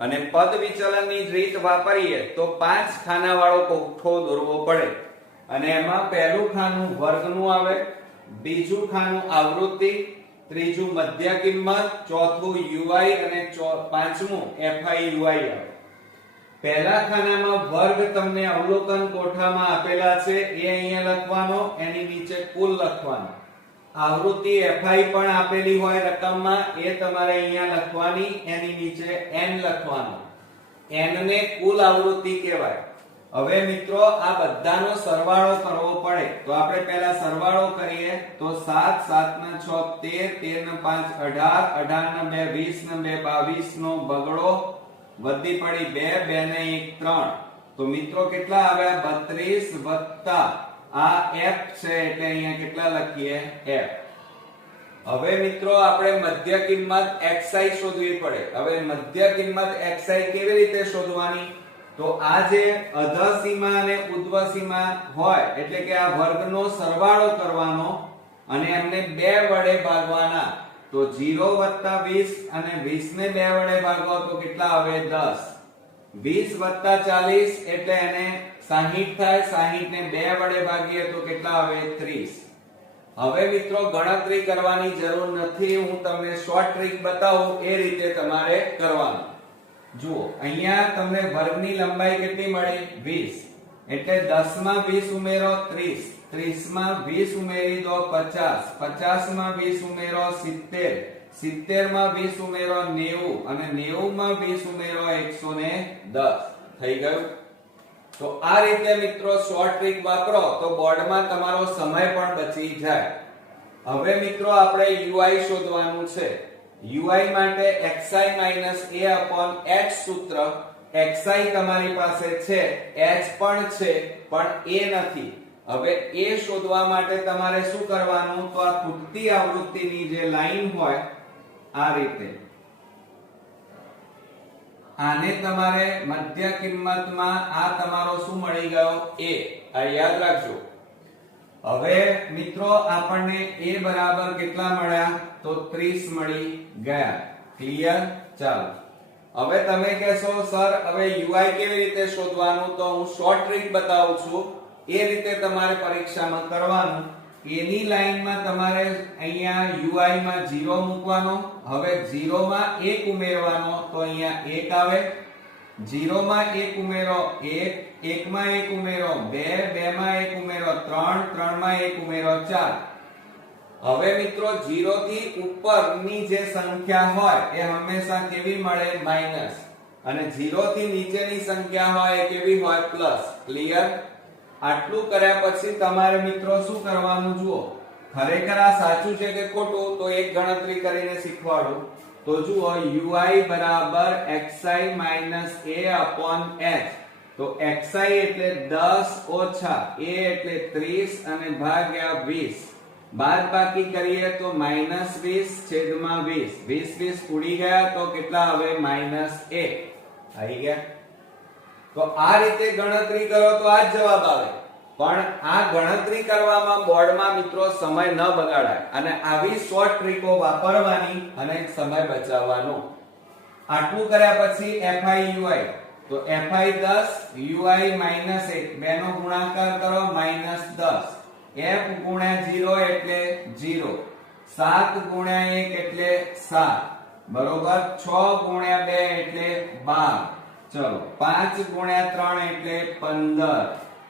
અને પદ વિચલનની રીત વાપરીએ તો 5 ખાના વાળો કોઠો દોરવો પડે. અને એમાં પહેલું ખાનું વર્ગનું આવે, બીજું ખાનું આવૃત્તિ, ત્રીજું મધ્ય કિંમત, ચોથું UI અને પાંચમું FI UI આવે. પહેલા ખાનામાં વર્ગ તમને અવલોકન કોઠામાં આપેલા છે એ અહીંયા લખવાનો, એની નીચે કુલ લખવાનો. આવૃત્તિ FI પણ આપેલી હોય રકમમાં, એ તમારે અહીંયા લખવાની, એની નીચે n લખવાનો. n ને કુલ આવૃત્તિ કહેવાય. હવે મિત્રો આ બધાનો સરવાળો કરવો પડે. તો આપણે પહેલા સરવાળો કરીએ તો 7 7 ના 6 13 13 ના 5 18 18 ના 2 20 ના 2 22 નો બગડો વધી પડી 2 2 ને 1 3. તો મિત્રો કેટલા આવ્યા? 32 વત્તા આ f છે એટલે અહીંયા કેટલા લખીએ? f. હવે મિત્રો આપણે મધ્ય કિંમત xi શોધવી પડે. હવે મધ્ય કિંમત xi કેવી રીતે શોધવાની? તો આ જે અધઃ સીમા અને ઉધ્વ સીમા હોય એટલે કે આ વર્ગનો સરવાળો કરવાનો અને એમને 2 વડે ભાગવાના. તો 0 વત્તા 20 અને 20 ને 2 વડે ભાગો તો કેટલા આવે? 10. 20 વત્તા 40 એટલે એને 60 થાય, 60 ને 2 વડે ભાગીએ તો કેટલા આવે? 30. હવે મિત્રો ગણતરી કરવાની જરૂર નથી, હું તમને શોર્ટ ટ્રીક બતાવું એ રીતે તમારે કરવાનું. જુઓ અહીંયા તમને વર્ગની લંબાઈ કેટલી મળી? 20. એટલે 10 માં 20 ઉમેરો 30, 30 માં 20 ઉમેરી દો 50, 50 માં 20 ઉમેરો 70, 70 માં 20 ઉમેરો 90 અને 90 માં 20 ઉમેરો 110. થઈ ગયું? તો આ રીતે મિત્રો શોર્ટ ટ્રીક વાપરો તો બોર્ડમાં તમારો સમય પણ બચી જાય. હવે મિત્રો આપણે UI શોધવાનું છે. UI માટે xi a h સૂત્ર. xi તમારી પાસે છે, h પણ છે પણ a નથી. હવે a શોધવા માટે તમારે શું કરવાનું? તો આ ખૂટતી આવૃત્તિની જે લાઈન હોય આ રીતે, આને તમારે મધ્ય કિંમતમાં આ તમારો શું મળી ગયો? a. આ યાદ રાખજો. હવે મિત્રો આપણને a બરાબર કેટલા મળ્યા? તો 30 મળી ગયા. ક્લિયર? ચાલો હવે તમે કહેશો સર હવે UI કેવી રીતે શોધવાનું? તો હું શોર્ટ ટ્રીક બતાવું છું, એ રીતે તમારે પરીક્ષામાં કરવાનું. a ની લાઈનમાં તમારે અહીંયા UI માં 0 મૂકવાનો. હવે 0 માં 1 ઉમેરવાનો તો અહીંયા 1 આવે. 0 માં 1 ઉમેરો 1, 1 માં 1 ઉમેરો 2, 2 માં 1 ઉમેરો 3, 3 માં 1 ઉમેરો 4. હવે મિત્રો 0 થી ઉપરની જે સંખ્યા હોય એ હંમેશા કેવી મળે? માઈનસ. અને 0 થી નીચેની સંખ્યા હોય એ કેવી હોય? પ્લસ. ક્લિયર? આટલું કર્યા પછી તમારે મિત્રો શું કરવાનું? જુઓ ખરેખર આ સાચું છે કે ખોટું તો એક ગણતરી કરીને શીખવાડું. તો જુઓ UI બરાબર xi a h. તો xi એટલે 10 ઓછા a એટલે 30 અને ભાગ્યા 20. બાદ બાકી કરીએ તો -20 છેદમાં 20. 20 20 ઉડી ગયા તો કેટલા આવે? -1. આવી ગયા? તો આ રીતે ગણતરી કરો તો આ જ જવાબ આવે. પણ આ ગણતરી કરવામાં બોર્ડમાં મિત્રો સમય ન બગાડાય અને આવી શોર્ટ ટ્રીકો વાપરવાની અને સમય બચાવવાનો. આટલું કર્યા પછી fi ui તો fi 10 ui -1 બેનો ગુણાકાર કરો -10 f ગુણ્યા 0 એટલે 0 7 ગુણ્યા 1 એટલે 7 બરોબર 6 ગુણ્યા 2 એટલે 12 ચલો 5 ગુણ્યા 3 એટલે 15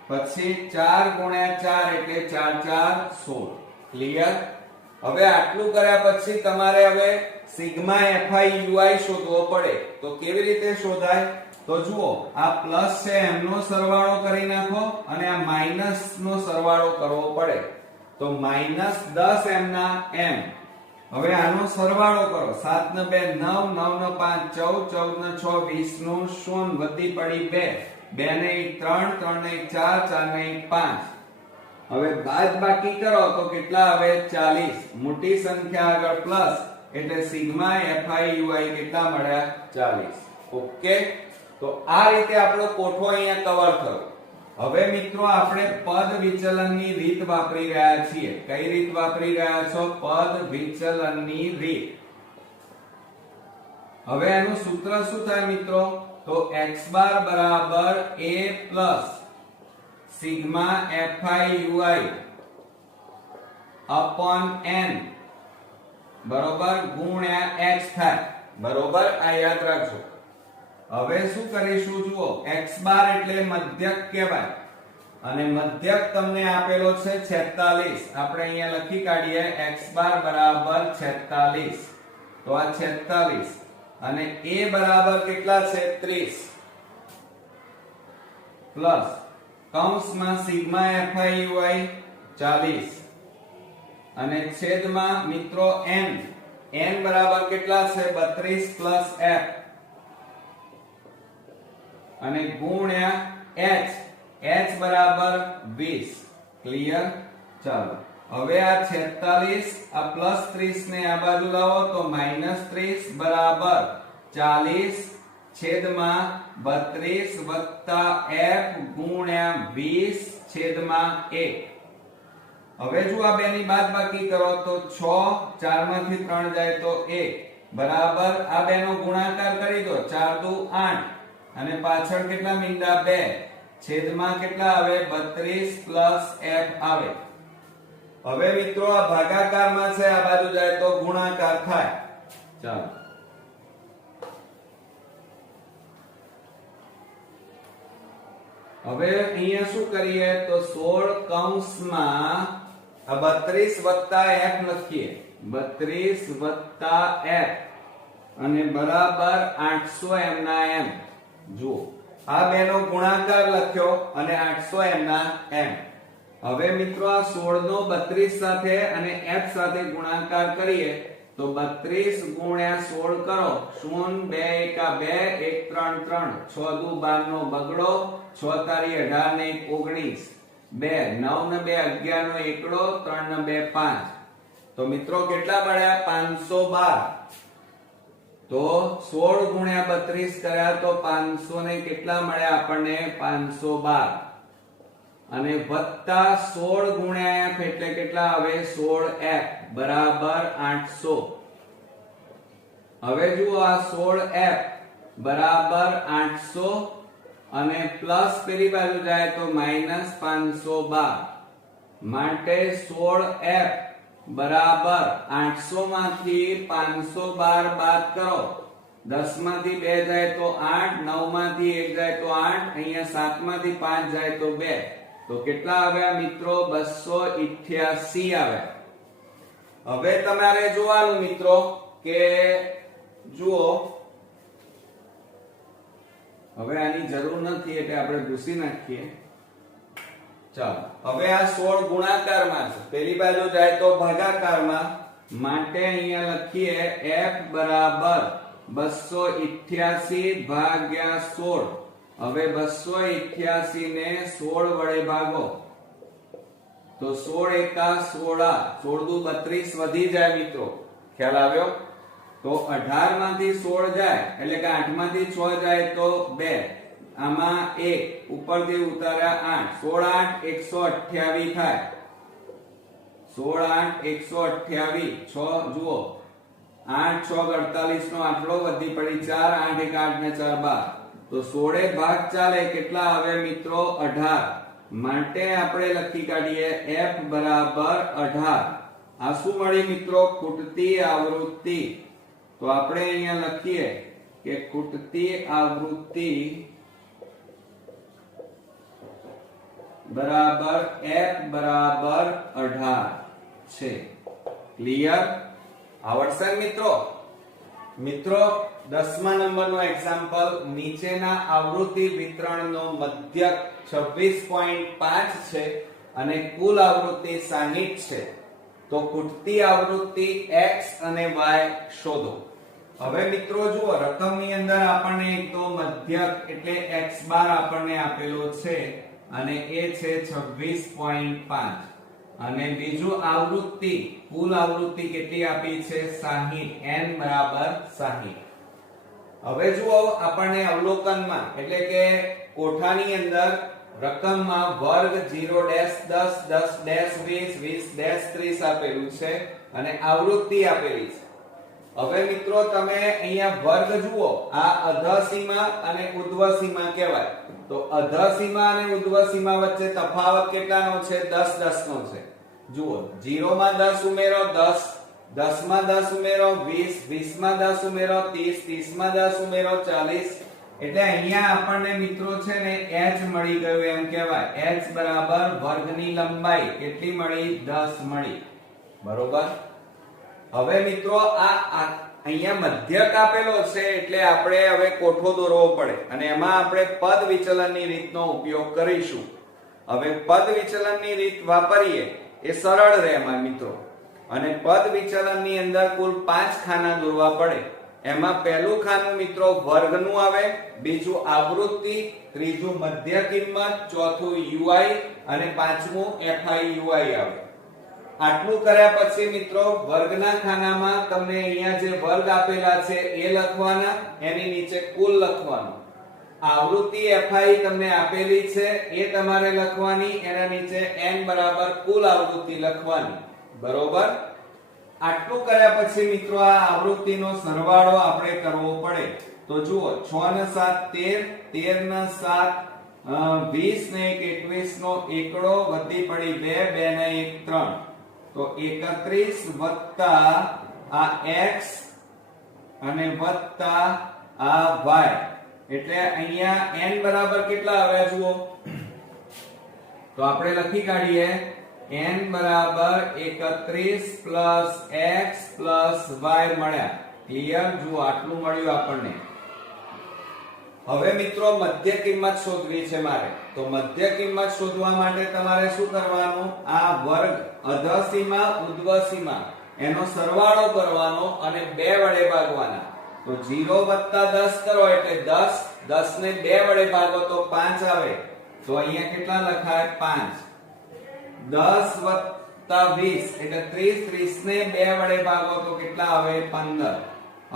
પછી 4 ગુણ્યા 4 એટલે 4 4 16 ક્લિયર હવે આટલું કર્યા પછી તમારે હવે સિગ્મા fi ui શોધવો પડે તો કેવી રીતે શોધાય તો જુઓ આ પ્લસ છે એમનો સરવાળો કરી નાખો અને આ માઈનસ નો સરવાળો કરવો પડે તો -10 m ના m હવે આનો સરવાળો કરો 7 ને 2 9 9 ને 5 14 14 ને 6 20 નું 0 વધી પડી 2 2 ને 3 3 ને 4 4 ને 5 હવે બાદ બાકી કરો તો કેટલા આવે 40 મોટી સંખ્યા આગળ પ્લસ એટલે સિગ્મા fi ui કેટલા મળ્યા 40 ઓકે તો આ રીતે આપણો કોઠો અહીંયા કવર થયો હવે મિત્રો આપણે પદ વિચલનની રીત વાપરી રહ્યા છીએ કઈ રીત વાપરી રહ્યા છો પદ વિચલનની રીત હવે આનું સૂત્ર શું થાય મિત્રો તો x બાર બરાબર a plus sigma fi ui upon n બરોબર ગુણ્યા x થાય બરોબર આ યાદ રાખજો હવે શું કરીશું જુઓ x બાર એટલે મધ્યક કહેવાય અને મધ્યક તમને આપેલો છે 46 આપણે અહીંયા લખી કાઢીએ x બાર બરાબર 46 તો આ 46 અને a બરાબર કેટલા છે 30 પ્લસ કૌંસમાં સિગ્મા fi ui 40 અને છેદમાં મિત્રો n બરાબર કેટલા છે 32 પ્લસ f અને ગુણ્યા h બરાબર 20 ક્લિયર ચાલો હવે આ 46 આ પ્લસ 30 ને આ બાજુ લાવો તો -30 બરાબર 40 છેદમાં 32 વત્તા f ગુણ્યા 20 છેદમાં 1 હવે જો આ બેની બાદબાકી કરો તો 6 4 માંથી 3 જાય તો 1 બરાબર આ બેનો ગુણાકાર કરી દો 4 દુ 8 અને પાછળ કેટલા મીંડા 2 છેદમાં કેટલા આવે 32 પ્લસ f આવે હવે મિત્રો આ ભાગાકારમાં છે આ બાજુ જાય તો ગુણાકાર થાય ચાલો હવે અહીંયા શું કરીએ તો 16 કૌંસમાં આ 32 વત્તા f લખીએ 32 વત્તા f અને બરાબર 800 m ના m જુઓ આ બેનો ગુણાકાર લખ્યો અને 800 m ના m હવે મિત્રો આ 16 નો 32 સાથે અને f સાથે ગુણાકાર કરીએ તો 32 ગુણ્યા 16 કરો 0 2 1 2 1 3 3 6 દુ 12 નો બગડો 6 તારી 18 ને 19 2 9 ને 2 11 નો એકડો 3 ને 2 5 તો મિત્રો કેટલા મળ્યા 512 તો 16 ગુણ્યા 32 કર્યા તો 500 ને કેટલા મળ્યા આપણને 512 અને વત્તા 16 ગુણ્યા f એટલે કેટલા આવે 16f બરાબર 800 હવે જુઓ આ 16f બરાબર 800 અને પ્લસ પેલી બાજુ જાય તો -512 માટે 16f બરાબર 800 માંથી 512 બાદ કરો 10 માંથી 2 જાય તો 8 9 માંથી 1 જાય તો 8 અહીંયા 7 માંથી 5 જાય તો 2 તો કેટલા આવ્યા મિત્રો 288 આવ્યા હવે તમારે જોવાનું મિત્રો કે જુઓ હવે આની જરૂર નથી એટલે આપણે ભૂસી નાખીએ ચાલો હવે આ 16 ગુણાકારમાં છે પેલી બાજુ જાય તો ભાગાકારમાં માટે અહીંયા લખીએ f બરાબર 288 ભાગ્યા 16 હવે 288 ને 16 વડે ભાગો તો 16 એકા 16 16 દુ 32 વધી જાય મિત્રો ખ્યાલ આવ્યો તો 18 માંથી 16 જાય એટલે કે 8 માંથી 6 જાય તો 2 આમાં 1 ઉપરથી ઉતાર્યા 8 16 8 128 થાય 16 8 128 6 જુઓ 8 6 48 નો આટલો વધી પડી 4 8 1 8 ને 4 12 તો 16 ભાગ ચાલે કેટલા આવે મિત્રો 18 માટે આપણે લખી કાઢીએ f બરાબર 18 આ શું મળી મિત્રો ખૂટતી આવૃત્તિ તો આપણે અહીંયા લખીએ કે ખૂટતી આવૃત્તિ બરાબર f બરાબર 18 છે ક્લિયર આવડશે મિત્રો મિત્રો 10મા નંબરનો એક્ઝામ્પલ નીચેના આવૃત્તિ વિતરણનો મધ્યક 26.5 છે અને કુલ આવૃત્તિ 60 છે તો ખૂટતી આવૃત્તિ x અને y શોધો હવે મિત્રો જુઓ રકમની અંદર આપણને એક તો મધ્યક એટલે x બાર આપણને આપેલો છે અને એ છે 26.5 અને બીજું આવૃત્તિ કુલ આવૃત્તિ કેટલી આપી છે 60 n બરાબર 60 હવે જુઓ આપણને અવલોકનમાં એટલે કે કોઠાની અંદર રકમમાં વર્ગ 0 10 10 20 20 30 આપેલું છે અને આવૃત્તિ આપેલી છે હવે મિત્રો તમે અહીંયા વર્ગ જુઓ આ અધઃ સીમા અને ઉર્ધ્વ સીમા કહેવાય તો અધઃ સીમા અને ઉર્ધ્વ સીમા વચ્ચે તફાવત કેટલાનો છે 10 10 નો છે જુઓ 0 માં 10 ઉમેરો 10 10 માં 10 ઉમેરો 20 20 માં 10 ઉમેરો 30 30 માં 10 ઉમેરો 40 એટલે અહીંયા આપણને મિત્રો છે ને h મળી ગયું એમ કહેવાય h બરાબર વર્ગની લંબાઈ કેટલી મળી 10 મળી બરોબર હવે મિત્રો આ અહીંયા મધ્યક આપેલો છે એટલે આપણે હવે કોઠો દોરવો પડે અને એમાં આપણે પદ વિચલનની રીતનો ઉપયોગ કરીશું હવે પદ વિચલનની રીત વાપરીએ એ સરળ રહે એમાં મિત્રો અને પદ વિચલનની અંદર કુલ 5 ખાના દોરવા પડે એમાં પહેલું ખાનું મિત્રો વર્ગનું આવે બીજું આવૃત્તિ ત્રીજું મધ્ય કિંમત ચોથું ui અને પાંચમું fi ui આવે આટલું કર્યા પછી મિત્રો વર્ગના ખાનામાં તમને અહીંયા જે વર્ગ આપેલા છે એ લખવાના એની નીચે કુલ લખવાનું આવૃત્તિ fi તમને આપેલી છે એ તમારે લખવાની એના નીચે n બરાબર કુલ આવૃત્તિ લખવાની બરોબર આટલું કર્યા પછી મિત્રો આ આવૃત્તિનો સરવાળો આપણે કરવો પડે તો જુઓ 6 ને 7 13 ને 7 20 ને 21 નો એકડો વધી પડી 2 2 ને 1 3 તો 31 વત્તા આ x અને વત્તા આ y એટલે અહીંયા n બરાબર કેટલા આવ્યા જુઓ તો આપણે લખી કાઢીએ n બરાબર 31 પ્લસ x પ્લસ y મળ્યા ક્લિયર જુઓ આટલું મળ્યું આપણને હવે મિત્રો મધ્ય કિંમત શોધવી છે મારે તો મધ્ય કિંમત શોધવા માટે તમારે શું કરવાનું આ વર્ગ અધઃ સીમા ઉર્ધ્વ સીમા એનો સરવાળો કરવાનો અને 2 વડે ભાગવાના તો 0 10 કરો એટલે 10 10 ને 2 વડે ભાગો તો 5 આવે તો અહીંયા કેટલા લખાય 5 10 20 એટલે 30 30 ને 2 વડે ભાગો તો કેટલા આવે 15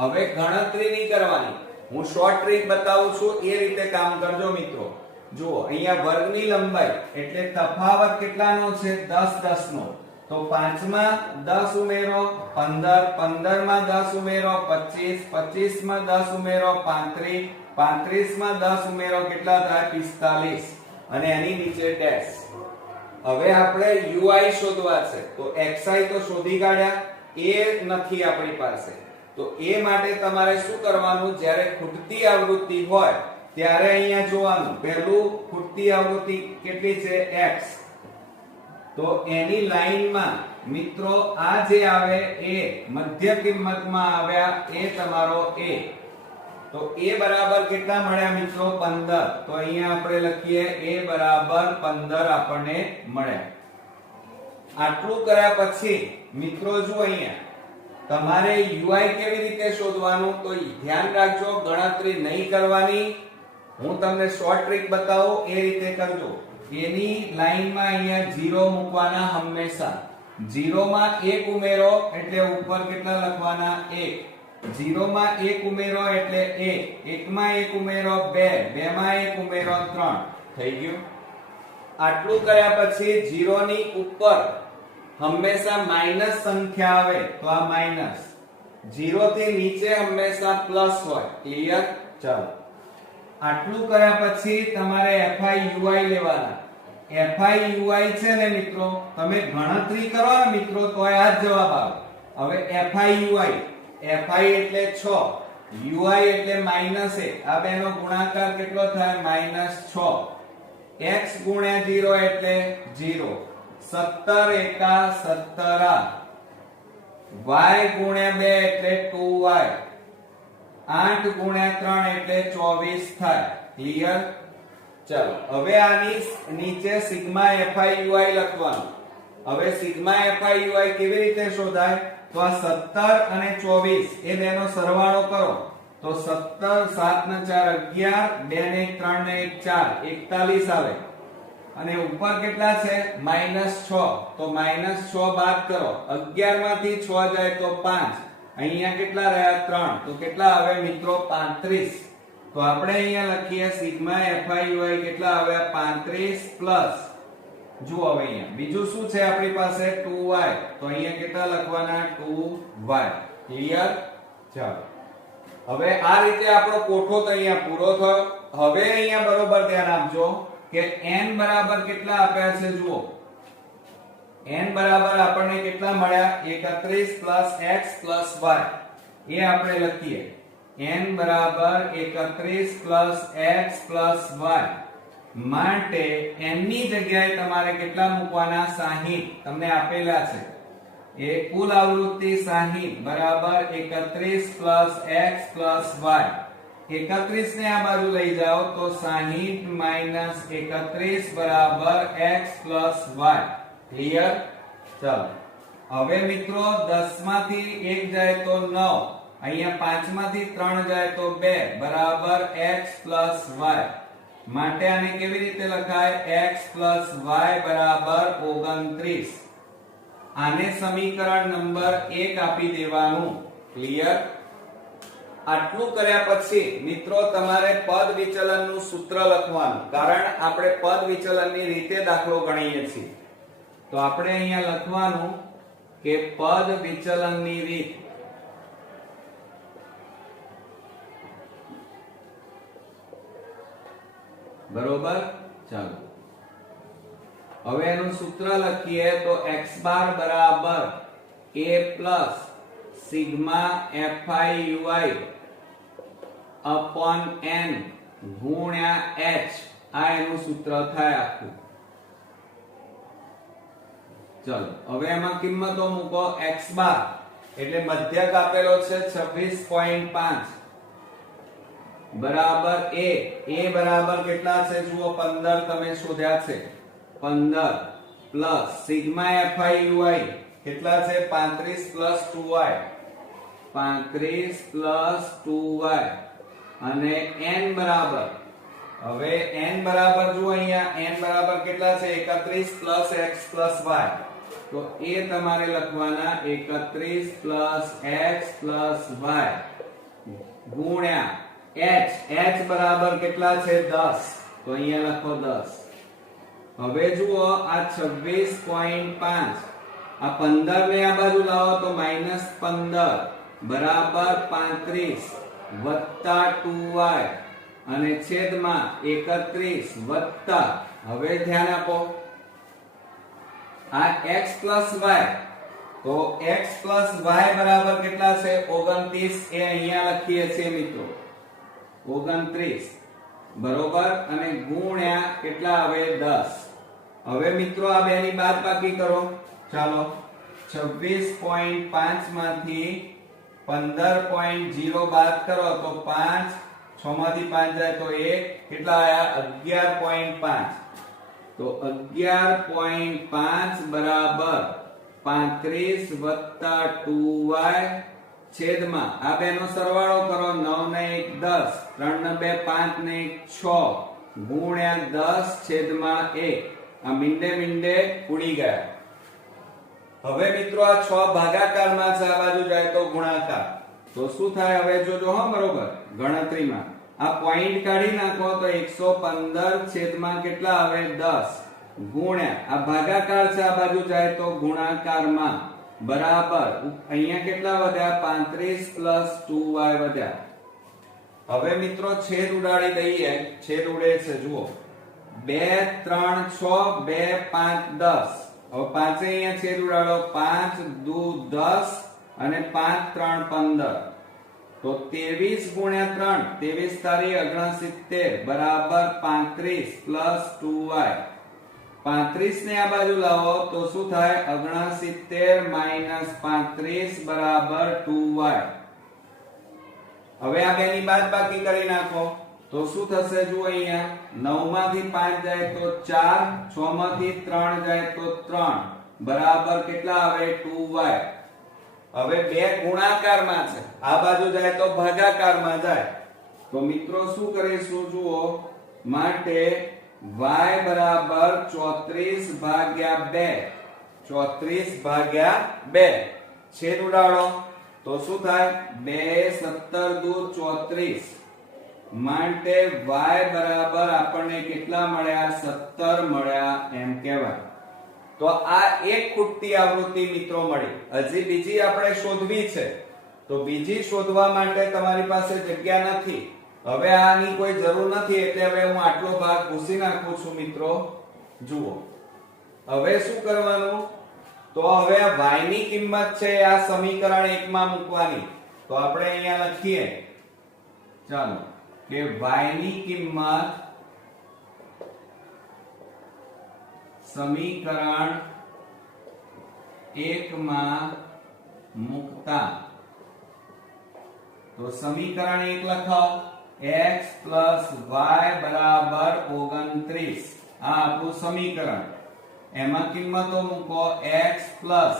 હવે ગણતરી નહીં કરવાની હું શોર્ટ ટ્રીક બતાવું છું એ રીતે કામ કરજો મિત્રો જુઓ અહીંયા વર્ગની લંબાઈ એટલે તફાવત કેટલાનો છે 10 10 નો તો 5 માં 10 ઉમેરો 15 15 માં 10 ઉમેરો 25 25 માં 10 ઉમેરો 35 35 માં 10 ઉમેરો કેટલા થાય 45 અને એની નીચે ડેશ હવે આપણે ui શોધવા છે તો xi તો શોધી કાઢ્યા એ નથી આપણી પાસે તો એ માટે તમારે શું કરવાનું જ્યારે ખૂટતી આવૃત્તિ હોય ત્યારે અહીંયા જોવાનું પહેલું ખૂટતી આવૃત્તિ કેટલી છે x તો એની લાઈનમાં મિત્રો આ જે આવે એ મધ્ય કિંમતમાં આવ્યા એ તમારો a તો a બરાબર કેટલા મળ્યા મિત્રો 15 તો અહીંયા આપણે લખીએ a બરાબર 15 આપણને મળ્યા આટલું કર્યા પછી મિત્રો જો અહીંયા તમારે ui કેવી રીતે શોધવાનું તો ધ્યાન રાખજો ગણતરી નહીં કરવાની હું તમને શોર્ટ ટ્રીક બતાવું એ રીતે કરજો એની લાઈનમાં અહીંયા 0 મૂકવાના હંમેશા 0 માં 1 ઉમેરો એટલે ઉપર કેટલા લખવાના 1 0 માં 1 ઉમેરો એટલે 1 1 માં 1 ઉમેરો 2 2 માં 1 ઉમેરો 3 થઈ ગયું આટલું કર્યા પછી 0 ની ઉપર હંમેશા માઈનસ સંખ્યા આવે તો આ માઈનસ 0 થી નીચે હંમેશા પ્લસ હોય. ક્લિયર? ચાલો આટલું કર્યા પછી તમારે FIUI લેવાના. FIUI છે ને મિત્રો, તમે ગણતરી કરો ને મિત્રો તો આ જ જવાબ આવે. હવે FIUI, FI એટલે 6, UI એટલે -1. આ બેનો ગુણાકાર કેટલો થાય? -6. x ગુણ્યા 0 એટલે 0. 17 એકા 17. y ગુણ્યા 2 એટલે 2y. 8 ગુણ્યા 3 એટલે 24 થાય. ક્લિયર? ચાલો હવે આની નીચે સિગ્મા FIUI લખવાનું. હવે સિગ્મા FIUI કેવી રીતે શોધાય? તો આ 17 અને 24 એ બેનો સરવાળો કરો તો 17 7 ને 4 11, 2 ને 1 3 ને 1 4 41 આવે. અને ઉપર કેટલા છે? -6. તો -6 બાદ કરો. 11 માંથી 6 જાય તો 5. અહીંયા કેટલા રહ્યા? 3. તો કેટલા આવે મિત્રો? 35. તો આપણે અહીંયા લખીએ સિગ્મા FIUI કેટલા આવ્યા? 35 પ્લસ જુઓ હવે અહીંયા બીજું શું છે આપણી પાસે? 2y. તો અહીંયા કેટલા લખવાના? 2y. ક્લિયર? ચાલો હવે આ રીતે આપણો કોઠો તો અહીંયા પૂરો થયો. હવે અહીંયા બરોબર ધ્યાન આપજો કે n બરાબર કેટલા આપ્યા છે? જુઓ n બરાબર આપણને કેટલા મળ્યા? 31 પ્લસ x પ્લસ y. એ આપણે લખીએ n બરાબર 31 પ્લસ x પ્લસ y. માટે n ની જગ્યાએ તમારે કેટલા મૂકવાના? 60 તમને આપેલા છે. એ કુલ આવૃત્તિ 60 બરાબર 31 પ્લસ x પ્લસ y. 31 ને આ બાજુ લઈ જાઓ તો 60 માઈનસ 31 બરાબર x પ્લસ y. ક્લિયર? ચાલો હવે મિત્રો 10 માંથી 1 જાય તો 9. અહીંયા 5 માંથી 3 જાય તો 2 બરાબર x પ્લસ y. માટે આને કેવી રીતે લખાય? x પ્લસ y બરાબર 29. આને સમીકરણ નંબર 1 આપી દેવાનું. ક્લિયર? આટલું કર્યા પછી મિત્રો તમારે પદ વિચલનનું સૂત્ર લખવાનું. કારણ આપણે પદ વિચલનની રીતે દાખલો ગણીએ છીએ. તો આપણે અહીંયા લખવાનું કે પદ વિચલનની રીત. બરોબર? ચાલો હવે એનું સૂત્ર લખીએ તો x બાર બરાબર a plus sigma FIUI upon n ગુણ્યા h. આ એનું સૂત્ર થાય આખું. ચલો હવે એમાં કિંમતો મૂકો. x બાર એટલે મધ્યક આપેલો છે 26.5 બરાબર a. a બરાબર કેટલા છે? જુઓ 15 તમે શોધ્યા છે. 15 પ્લસ સિગ્મા FIUI કેટલા છે? 35 પ્લસ 2y. 35 પ્લસ 2y અને n બરાબર. હવે n બરાબર જુઓ અહીંયા n બરાબર કેટલા છે? 31 પ્લસ x પ્લસ y. તો એ તમારે લખવાના 31 પ્લસ x પ્લસ y ગુણ્યા h બરાબર કેટલા છે? 10. તો અહીંયા લખો 10. હવે જુઓ આ 26.5 આ 15 ને આ બાજુ લાવો તો -15 બરાબર 35 વત્તા 2y અને છેદમાં 31 વત્તા. હવે ધ્યાન આપો આ x પ્લસ y. તો x પ્લસ y બરાબર કેટલા છે? 29. એ અહીંયા લખીએ છીએ મિત્રો 29 બરોબર. અને ગુણ્યા કેટલા આવે? 10. હવે મિત્રો આ બેની બાદબાકી કરો. ચાલો 26.5 માંથી 15.0 બાદ કરો તો 5. 6 માંથી 5 જાય તો 1. કેટલા આયા? 11.5. તો 11.5 બરાબર 35 વત્તા 2y છેદમાં આ બેનો સરવાળો કરો. 9 ને 1 10, 3 ને 2 5 ને 1 6 ગુણ્યા 10 છેદમાં 1. આ મીંડે મીંડે ઉડી ગયા. હવે મિત્રો આ 6 ભાગાકારમાં છે, આ બાજુ જાય તો ગુણાકાર. તો શું થાય? હવે જોજો હો બરોબર ગણતરીમાં. આ પોઈન્ટ કાઢી નાખો તો 115 છેદમાં કેટલા આવે? 10 ગુણ્યા આ ભાગાકાર છે, આ બાજુ જાય તો ગુણાકારમાં બરાબર અહીંયા કેટલા વધ્યા 35 પ્લસ 2y વધ્યા. હવે મિત્રો છેદ ઉડાડી દઈએ. છેદ ઉડે છે જુઓ 2 3 6 2 5 10. હવે પાંચે અહીંયા છેદ ઉડાડો 5 દુ 10 અને 5 3 15. તો 23 ગુણ્યા 3 23 તારી 69 બરાબર 35 પ્લસ 2y. 35 ને આ બાજુ લાવો તો શું થાય 69 માઈનસ 35 બરાબર 2y. હવે આ બેની બાદબાકી કરી નાખો તો શું થશે જુઓ અહીંયા 9 માંથી 5 જાય તો 4 6 માંથી 3 જાય તો 3 બરાબર કેટલા આવે 2y. હવે બે ગુણાકારમાં છે આ બાજુ જાય તો ભાગાકારમાં જાય તો મિત્રો શું કરીશું જુઓ માટે y બરાબર 34 ભાગ્યા 2 34 ભાગ્યા 2 છેદ ઉડાડો તો શું થાય 2 17 દુ 34 માટે y બરાબર આપણને કેટલા મળ્યા 17 મળ્યા એમ કહેવાય. તો આ એક ખૂટતી આવૃત્તિ મિત્રો મળી. હજી બીજી આપણે શોધવી છે તો બીજી શોધવા માટે તમારી પાસે જગ્યા નથી. હવે આની કોઈ જરૂર નથી એટલે હવે હું આટલો ભાગ ભૂસી નાખું છું મિત્રો. જુઓ હવે શું કરવાનું તો હવે આ y ની કિંમત છે આ સમીકરણ 1 માં મૂકવાની. તો આપણે અહીંયા લખીએ ચાલો કે y ની કિંમત સમીકરણ 1 માં મૂકતા તો સમીકરણ 1 લખાઓ x plus y બરાબર 29. આ આપણું સમીકરણ. એમાં કિંમતો મૂકો x plus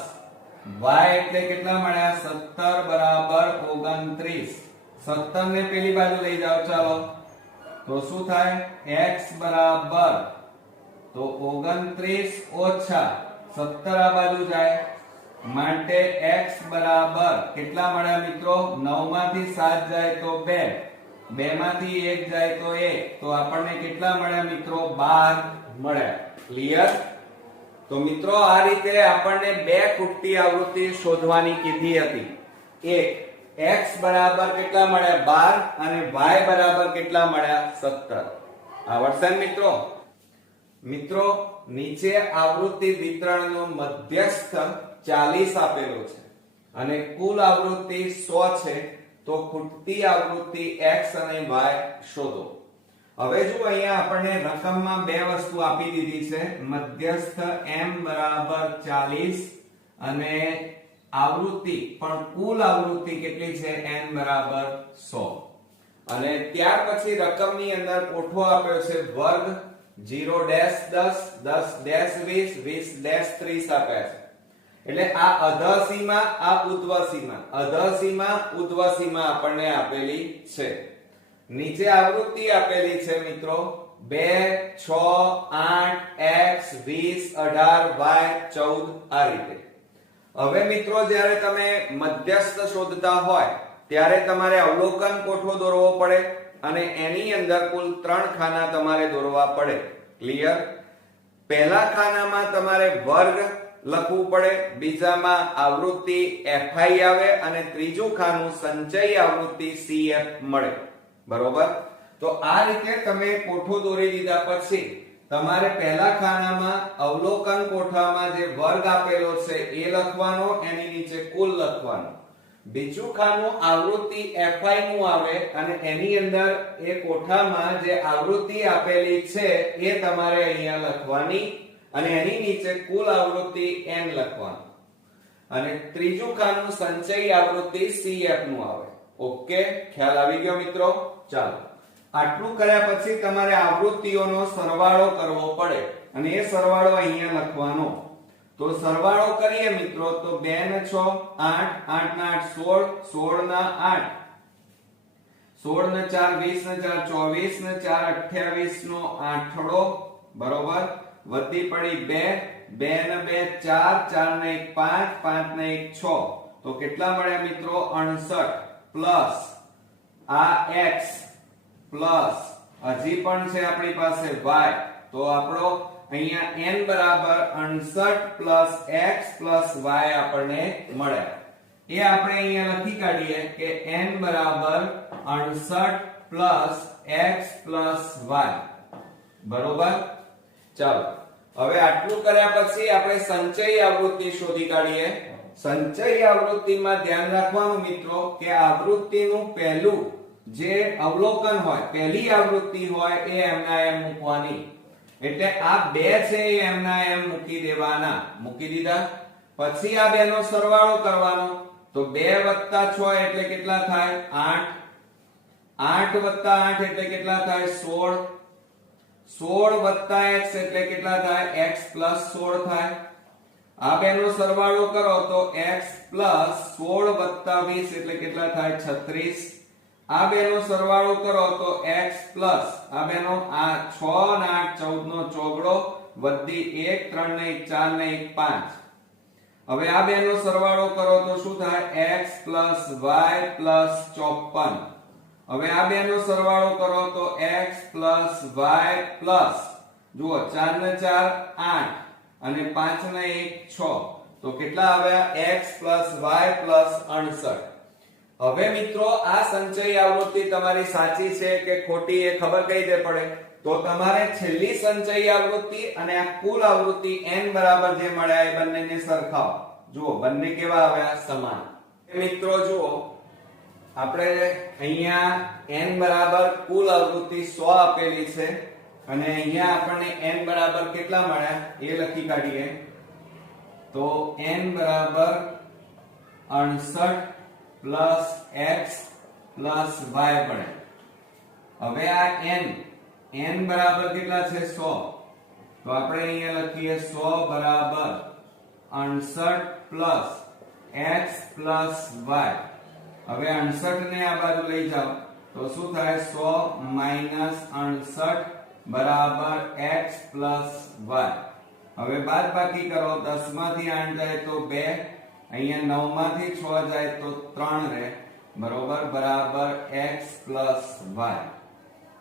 y એટલે કેટલા મળ્યા 17 બરાબર 29. 17 ને પેલી બાજુ લઈ જાઓ ચાલો તો શું થાય x બરાબર તો 29 ઓછા 17 આ બાજુ જાય માટે x બરાબર કેટલા મળ્યા મિત્રો 9 માંથી 7 જાય તો 2 2 માંથી 1 જાય તો 1 તો આપણને કેટલા મળ્યા મિત્રો 12 મળ્યા. ક્લિયર? તો મિત્રો આ રીતે આપણને બે ખૂટતી આવૃત્તિ શોધવાની કીધી હતી. એક x બરાબર કેટલા મળ્યા 12 અને y બરાબર કેટલા મળ્યા 17. આવડશે મિત્રો? મિત્રો નીચે આવૃત્તિ વિતરણનો મધ્યસ્થ 40 આપેલો છે અને કુલ આવૃત્તિ 100 છે. તો ખૂટતી આવૃત્તિ x અને y શોધો. હવે જો અહીંયા આપણને રકમમાં બે વસ્તુ આપી દીધી છે. મધ્યસ્થ m બરાબર 40 અને આવૃત્તિ પણ કુલ આવૃત્તિ કેટલી છે n બરાબર 100. અને ત્યાર પછી રકમની અંદર કોઠો આપ્યો છે વર્ગ 0 ડેશ 10 10 ડેશ 20 20 ડેશ 30 આપ્યા છે. એટલે આ અધઃ સીમા આ ઉધ્વ સીમા અધઃ સીમા ઉધ્વ સીમા આપણને આપેલી છે. નીચે આવૃત્તિ આપેલી છે મિત્રો 2 6 8 x 20 18 y 14 આ રીતે. હવે મિત્રો જ્યારે તમે મધ્યસ્થ શોધતા હોય ત્યારે તમારે અવલોકન કોઠો દોરવો પડે અને એની અંદર કુલ 3 ખાના તમારે દોરવા પડે. ક્લિયર? પહેલા ખાનામાં તમારે વર્ગ લખવું પડે, બીજામાં આવૃત્તિ fi આવે અને ત્રીજું ખાનું સંચય આવૃત્તિ cf મળે. બરોબર? તો આ રીતે તમે કોઠો દોરી દીધા પછી તમારે પહેલા ખાનામાં અવલોકન કોઠામાં જે વર્ગ આપેલો છે એ લખવાનો, એની નીચે કુલ લખવાનો. બીજું ખાનું આવૃત્તિ fi નું આવે અને એની અંદર એ કોઠામાં જે આવૃત્તિ આપેલી છે એ તમારે અહીંયા લખવાની અને એની નીચે કુલ આવૃત્તિ n લખવાનું. અને ત્રીજું ખાનું સંચય આવૃત્તિ cf નું આવે. ઓકે, ખ્યાલ આવી ગયો મિત્રો? ચાલો, આટલું કર્યા પછી તમારે આવૃત્તિઓનો સરવાળો કરવો પડે અને એ સરવાળો અહીંયા લખવાનો. તો સરવાળો કરીએ મિત્રો તો 2 ને 6 8 8 ના 8 16 16 ના 8 16 ને 4 20 ને 4 24 ને 4 28 નો આઠડો. બરોબર? વધી પડી 2 2 ને 2 4 4 ને 1 5 5 ને 1 6 તો કેટલા મળ્યા મિત્રો 68 પ્લસ આ x પ્લસ હજી પણ છે આપણી પાસે y. તો આપણો અહીંયા n બરાબર 68 પ્લસ x પ્લસ y આપણને મળ્યા. એ આપણે અહીંયા લખી કાઢીએ કે n બરાબર 68 પ્લસ x પ્લસ y. બરોબર. ચાલો હવે આટલું કર્યા પછી આપણે સંચયી આવૃત્તિ શોધી કાઢીએ. સંચયી આવૃત્તિમાં ધ્યાન રાખવાનું મિત્રો કે આવૃત્તિનું પહેલું જે અવલોકન હોય, પહેલી આવૃત્તિ હોય એ એમના એમ મૂકવાની. એટલે આ બે છે એ એમના એમ મૂકી દેવાના. મૂકી દીધા પછી આ બેનો સરવાળો કરવાનો. તો 2 + 6 એટલે કેટલા થાય? 8. 8 + 8 એટલે કેટલા થાય? 16. 16 + x એટલે કેટલા થાય? x + 16 થાય. આ બેનો સરવાળો કરો તો x + 16 + 20 એટલે કેટલા થાય? 36. આ બેનો સરવાળો કરો તો x પ્લસ આ બેનો આ 6 ને 8 14 નો ચોગડો વધી 1 3 ને 1 4 ને 1 5. હવે આ બેનો સરવાળો કરો તો શું થાય? x plus y plus 54. હવે આ બેનો સરવાળો કરો તો x પ્લસ y પ્લસ જુઓ 4 ને 4 8 અને 5 ને 1 6. તો કેટલા આવ્યા? x plus y plus 68. હવે મિત્રો આ સંચયી આવૃત્તિ તમારી સાચી છે કે ખોટી એ ખબર કઈ રીતે પડે? તો તમારે છેલ્લી સંચયી આવૃત્તિ અને આ કુલ આવૃત્તિ n બરાબર જે મળ્યા એ બંનેને સરખાવો. જુઓ બંને કેવા આવ્યા? સમાન. મિત્રો જુઓ આપણે અહીંયા n બરાબર કુલ આવૃત્તિ 100 આપેલી છે અને અહીંયા આપણને n બરાબર કેટલા મળ્યા એ લખી કાઢીએ. તો n બરાબર 68 પ્લસ x પ્લસ y મળે. હવે આ n બરાબર કેટલા છે? 100. તો આપણે અહીંયા લખીએ 100 બરાબર 68 પ્લસ x પ્લસ y. હવે 68 ને આ બાજુ લઈ જાઓ તો શું થાય? 100 માઈનસ 68 બરાબર x પ્લસ y. હવે બાદબાકી કરો. 10 માંથી 8 જાય તો 2, અહીંયા 9 માંથી 6 જાય તો 3 રહે. બરોબર. બરાબર x પ્લસ y.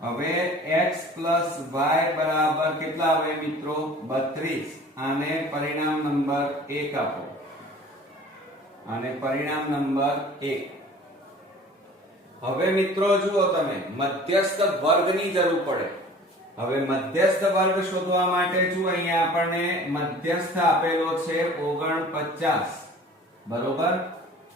હવે x પ્લસ y બરાબર કેટલા આવે મિત્રો? 32. આને પરિણામ નંબર 1 આપો. આને પરિણામ નંબર 1. હવે મિત્રો જુઓ તમે મધ્યસ્થ વર્ગની જરૂર પડે. હવે મધ્યસ્થ વર્ગ શોધવા માટે જો અહીંયા આપણને મધ્યસ્થ આપેલો છે 49. બરોબર.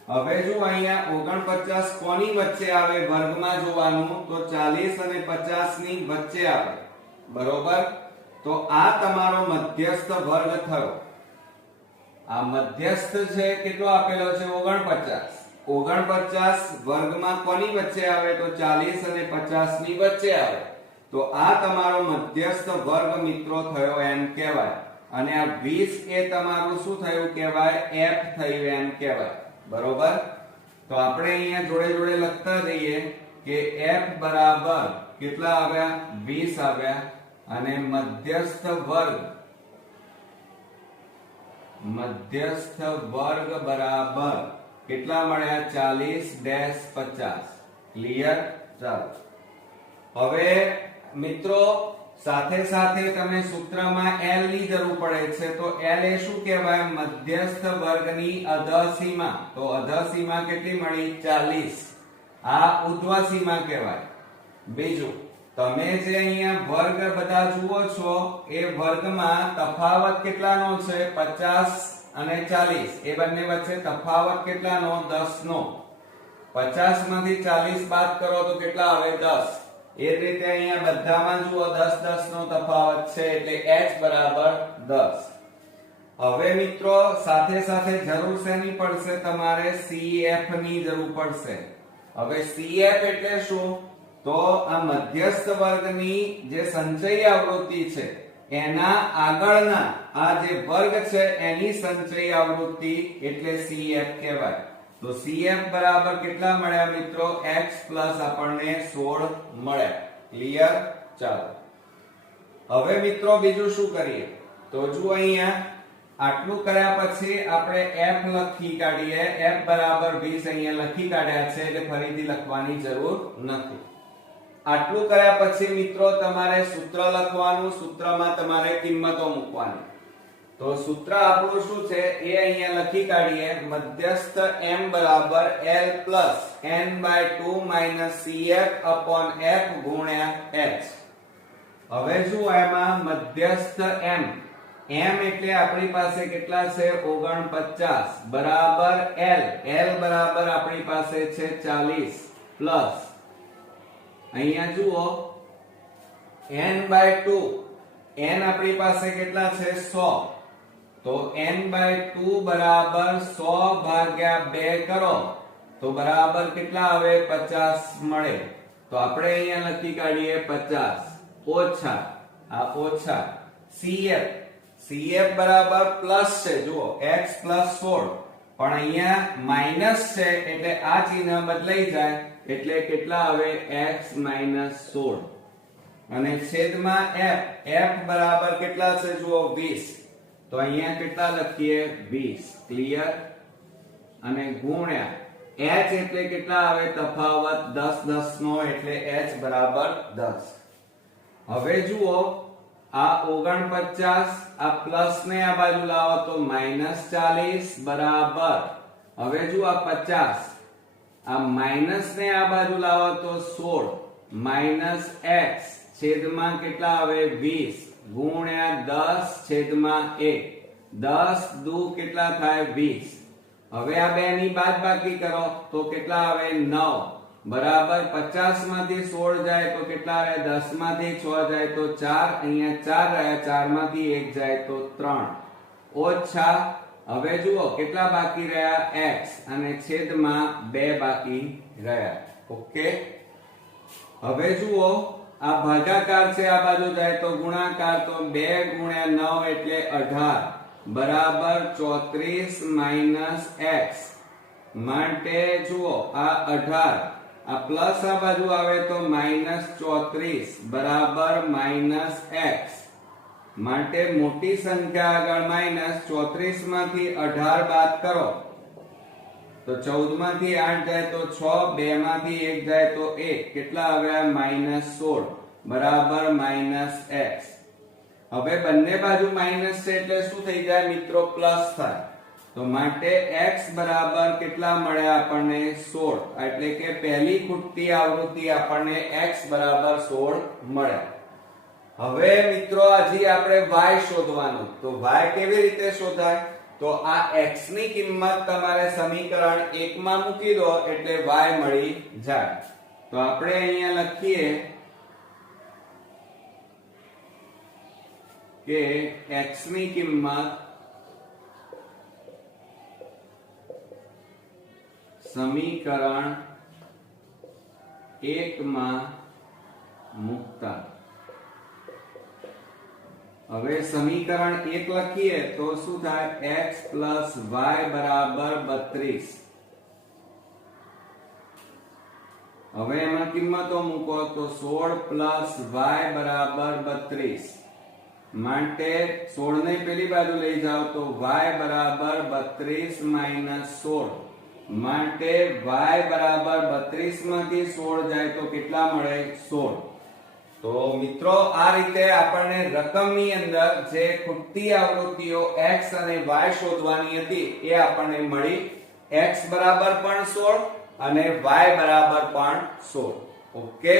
હવે જો અહીંયા 49 કોની વચ્ચે આવે વર્ગમાં જોવાનું તો 40 અને 50 ની વચ્ચે આવે. બરોબર. તો આ તમારો મધ્યસ્થ વર્ગ થયો. આ મધ્યસ્થ છે કેટલો આપેલો છે? 49. 49 વર્ગમાં કોની વચ્ચે આવે તો 40 અને 50 ની વચ્ચે આવે. તો આ તમારો મધ્યસ્થ વર્ગ મિત્રો થયો એમ કહેવાય. અને આ 20 એ તમારું શું થયું કહેવાય? f થયું એમ કહેવાય. બરોબર. તો આપણે અહીંયા જોડે જોડે લખતા જઈએ કે f બરાબર કેટલા આવ્યા? 20 આવ્યા. અને મધ્યસ્થ વર્ગ બરાબર કેટલા મળ્યા? 40-50. ક્લિયર? ચાલો હવે મિત્રો સાથે સાથે તમે સૂત્રમાં L ની જરૂર પડે છે. તો L એ શું કહેવાય? મધ્યસ્થ વર્ગની અધઃસીમા. તો અધઃસીમા કેટલી મળી? 40. આ ઉર્ધ્વ સીમા કહેવાય. બીજું તમે જે અહીંયા વર્ગ બધા જુઓ છો એ વર્ગમાં તફાવત કેટલાનો છે? 50 અને 40. એ બંને વચ્ચે તફાવત કેટલાનો? 10 નો. 50 માંથી 40 બાદ કરો તો કેટલા આવે? 10. એ જ રીતે અહીંયા બધામાં જુઓ 10-10 નો તફાવત છે એટલે h બરાબર 10. હવે મિત્રો સાથે સાથે જરૂર શેની પડશે? તમારે CF ની જરૂર પડશે. હવે CF એટલે શું? તો આ મધ્યસ્થ વર્ગની જે સંચયી આવૃત્તિ છે એના આગળના આ જે વર્ગ છે એની સંચયી આવૃત્તિ એટલે CF કહેવાય. તો CF બરાબર કેટલા મળ્યા મિત્રો? x પ્લસ આપણને 16 મળ્યા. ક્લિયર? ચાલો હવે મિત્રો બીજું શું કરીએ? તો જુઓ અહીંયા આટલું કર્યા પછી આપણે f લખી કાઢીએ. f બરાબર 20 અહીંયા લખી કાઢ્યા છે એટલે ફરીથી લખવાની જરૂર નથી. આટલું કર્યા પછી મિત્રો તમારે સૂત્ર લખવાનું, સૂત્રમાં તમારે કિંમતો મૂકવાની. તો સૂત્ર આપણું શું છે એ અહીંયા લખી કાઢીએ. મધ્યસ્થ m બરાબર l plus n/2 cf upon f ગુણ્યા h. હવે જુઓ એમાં મધ્યસ્થ m એટલે આપણી પાસે કેટલા છે 49 બરાબર l બરાબર આપણી પાસે છે 40 પ્લસ અહીંયા જુઓ n/2 n આપણી પાસે કેટલા છે 100. તો n/2 બરાબર 100 ભાગ્યા 2 કરો તો બરાબર કેટલા આવે 50 મળે. તો આપણે અહીંયા લખી કાઢીએ 50 ઓછા આ ઓછા cf બરાબર પ્લસ છે જુઓ x પ્લસ 16 પણ અહીંયા માઈનસ છે એટલે આ ચિહ્ન બદલાઈ જાય એટલે કેટલા આવે x માઈનસ 16 અને છેદમાં f બરાબર કેટલા છે જુઓ 20. તો અહીંયા કેટલા લખીએ 20 ક્લિયર અને ગુણ્યા h એટલે કેટલા આવે તફાવત 10 10 નો એટલે h બરાબર 10. હવે જુઓ આ 49 આ પ્લસ ને આ બાજુ લાવો તો -40 બરાબર હવે જુઓ આ 50 આ માઈનસ ને આ બાજુ લાવો તો 16 x છેદમાં કેટલા આવે 20 ગુણ્યા 10 છેદમાં 1 10 દુ કેટલા થાય 20. હવે આ બે ની બાદબાકી કરો તો કેટલા આવે 9 બરાબર 50 માંથી 16 જાય તો કેટલા રહે 10 માંથી 6 જાય તો 4 અહીંયા 4 રહ્યા 4 માંથી 1 જાય તો 3 ઓછા હવે જુઓ કેટલા બાકી રહ્યા x અને છેદમાં 2 બાકી રહ્યા. ઓકે હવે જુઓ આ ભાગાકાર છે આ બાજુ જાય તો ગુણાકાર તો 2 ગુણ્યા 9 એટલે 18 બરાબર 34 x માટે જુઓ આ 18 આ પ્લસ આ બાજુ આવે તો -34 બરાબર -x માટે મોટી સંખ્યા આગળ -34 માંથી 18 બાદ કરો તો 14 માંથી 8 જાય તો 6 2 માંથી 1 જાય તો 1 કેટલા આવ્યા -16 બરાબર -x. હવે બંને બાજુ માઈનસ છે એટલે શું થઈ જાય મિત્રો પ્લસ થાય. તો માટે x બરાબર કેટલા મળ્યા આપણને 16 એટલે કે પહેલી ખૂટતી આવૃત્તિ આપણને x બરાબર 16 મળ્યા. હવે મિત્રો હજી આપણે y શોધવાનું. તો y કેવી રીતે શોધાય? તો આ x ની કિંમત તમારે સમીકરણ 1 માં મૂકી દો એટલે y મળી જાય. તો આપણે અહીંયા લખીએ કે x ની કિંમત સમીકરણ 1 માં મૂકતા. હવે સમીકરણ 1 લખીએ તો શું થાય x y બરાબર 32. હવે એમાં કિંમતો મૂકો તો 16 y બરાબર 32 માટે 16 ને પેલી બાજુ લઈ જાઓ તો y બરાબર 32 16 માટે y બરાબર 32 માંથી 16 જાય તો કેટલા મળે 16. તો મિત્રો આ રીતે આપણને રકમની અંદર જે ખૂટતી આવૃત્તિઓ x અને y શોધવાની હતી એ આપણને મળી. x બરાબર પણ 16 અને y બરાબર પણ 16. ઓકે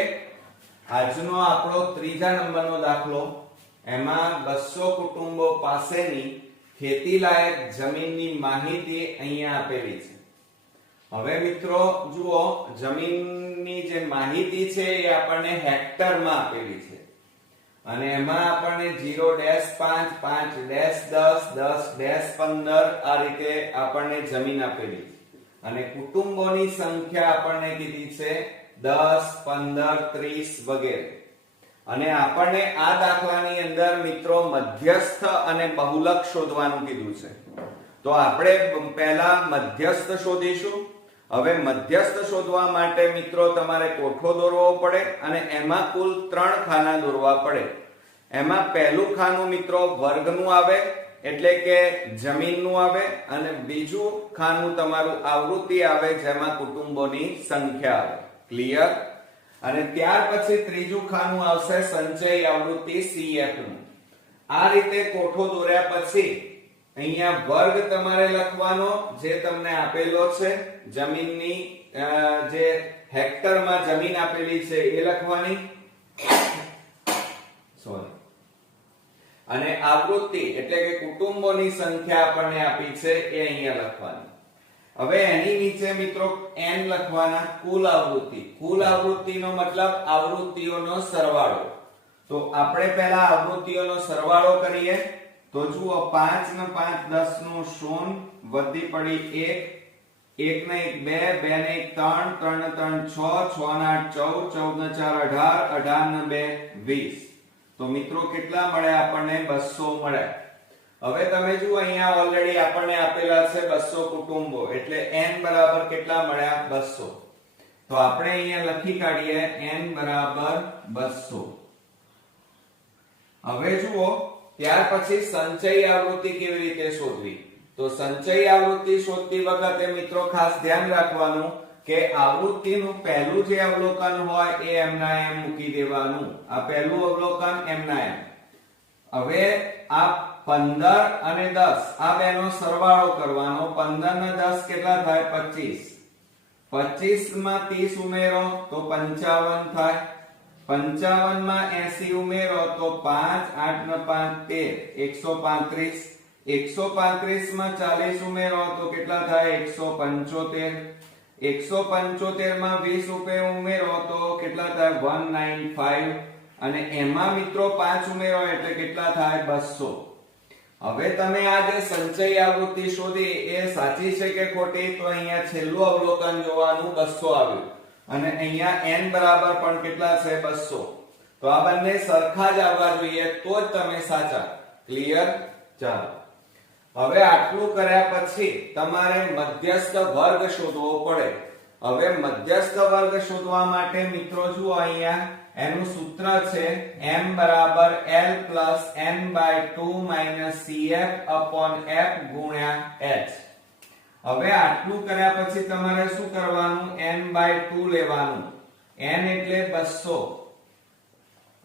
આજનો આપણો ત્રીજા નંબરનો દાખલો. એમાં 200 કુટુંબો પાસેની ખેતીલાયક જમીનની માહિતી અહીંયા આપેલી છે. હવે મિત્રો જુઓ જમીનની જે માહિતી છે એ આપણને હેક્ટરમાં આપેલી છે અને એમાં આપણને 0.5 5 10 10 15 આ રીતે આપણને જમીન આપેલી અને કુટુંબોની સંખ્યા આપણને કીધી છે 10 15 30 વગેરે. અને આપણને આ દાખલાની અંદર મિત્રો મધ્યસ્થ અને બહુલક શોધવાનું કીધું છે. તો આપણે પહેલા મધ્યસ્થ શોધીશું. હવે મધ્યસ્થ શોધવા માટે મિત્રો તમારે કોઠો દોરવો પડે અને એમાં કુલ 3 ખાના દોરવા પડે. એમાં પહેલું ખાનું મિત્રો વર્ગનું આવે એટલે કે જમીનનું આવે અને બીજું ખાનું તમારું આવૃત્તિ આવે જેમાં કુટુંબોની સંખ્યા આવે. ક્લિયર? અને ત્યાર પછી ત્રીજું ખાનું આવશે સંચય આવૃત્તિ CF નું. આ રીતે કોઠો દોર્યા પછી અહીંયા વર્ગ તમારે લખવાનો જે તમને આપેલો છે, જમીનની જે હેક્ટરમાં જમીન આપેલી છે એ લખવાની, સોરી, અને આવૃત્તિ એટલે કે કુટુંબોની સંખ્યા આપણને આપી છે એ અહીંયા લખવાની. હવે એની નીચે મિત્રો n લખવાના, કુલ આવૃત્તિ. કુલ આવૃત્તિનો મતલબ આવૃત્તિઓનો સરવાળો. તો આપણે પહેલા આવૃત્તિઓનો સરવાળો કરીએ. તો જુઓ 5 ને 5 10 નું 0, વધી પડી 1, 1 ને 1 2, 2 ને 1 3, 3 ને 3 6, 6 ને 8 14, 14 ને 4 18, 18 ને 2 20. તો મિત્રો કેટલા મળ્યા આપણને? 200 મળ્યા. હવે તમે જુઓ અહીંયા ઓલરેડી આપણને આપેલા છે 200 કુટુંબો, એટલે n બરાબર કેટલા મળ્યા? 200. તો આપણે અહીંયા લખી કાઢીએ n બરાબર 200. હવે જુઓ ત્યાર પછી સંચય આવૃત્તિ કેવી રીતે શોધવી? તો સંચય આવૃત્તિ શોધતી વખતે મિત્રો ખાસ ધ્યાન રાખવાનું કે આવૃત્તિનું પહેલું જે અવલોકન હોય એ m ના m મૂકી દેવાનું. આ પહેલું અવલોકન m ના m. હવે આ 15 અને 10 આ બેનો સરવાળો કરવાનો. 15 ને 10 કેટલા થાય? 25. 25 માં 30 ઉમેરો તો 55 થાય. 55 માં 80 ઉમેરો તો 5, 8 ને 5 13, 135. 135 માં 40 ઉમેરો તો કેટલા થાય? 175. 175 માં 20 ઉમેરો તો કેટલા થાય? 195. અને એમાં મિત્રો 5 ઉમેરો એટલે કેટલા થાય? 200. હવે તમે આ જે સંચય આવૃત્તિ શોધી એ સાચી છે કે ખોટી? તો અહીંયા છેલ્લું અવલોકન જોવાનું, 200 આવ્યું. અને અહીંયા n બરાબર પણ કેટલા છે? 200. તો આ બંને સરખા જ આવવા જોઈએ તો જ તમે સાચા. ક્લિયર? ચાલો હવે આટલું કર્યા પછી તમારે મધ્યસ્થ વર્ગ શોધવો પડે. હવે મધ્યસ્થ વર્ગ શોધવા માટે મિત્રો જુઓ અહીંયા એનું સૂત્ર છે m બરાબર l plus n/2 CF upon f ગુણ્યા h. હવે આટલું કર્યા પછી તમારે શું કરવાનું? n/2 લેવાનું. n એટલે 200.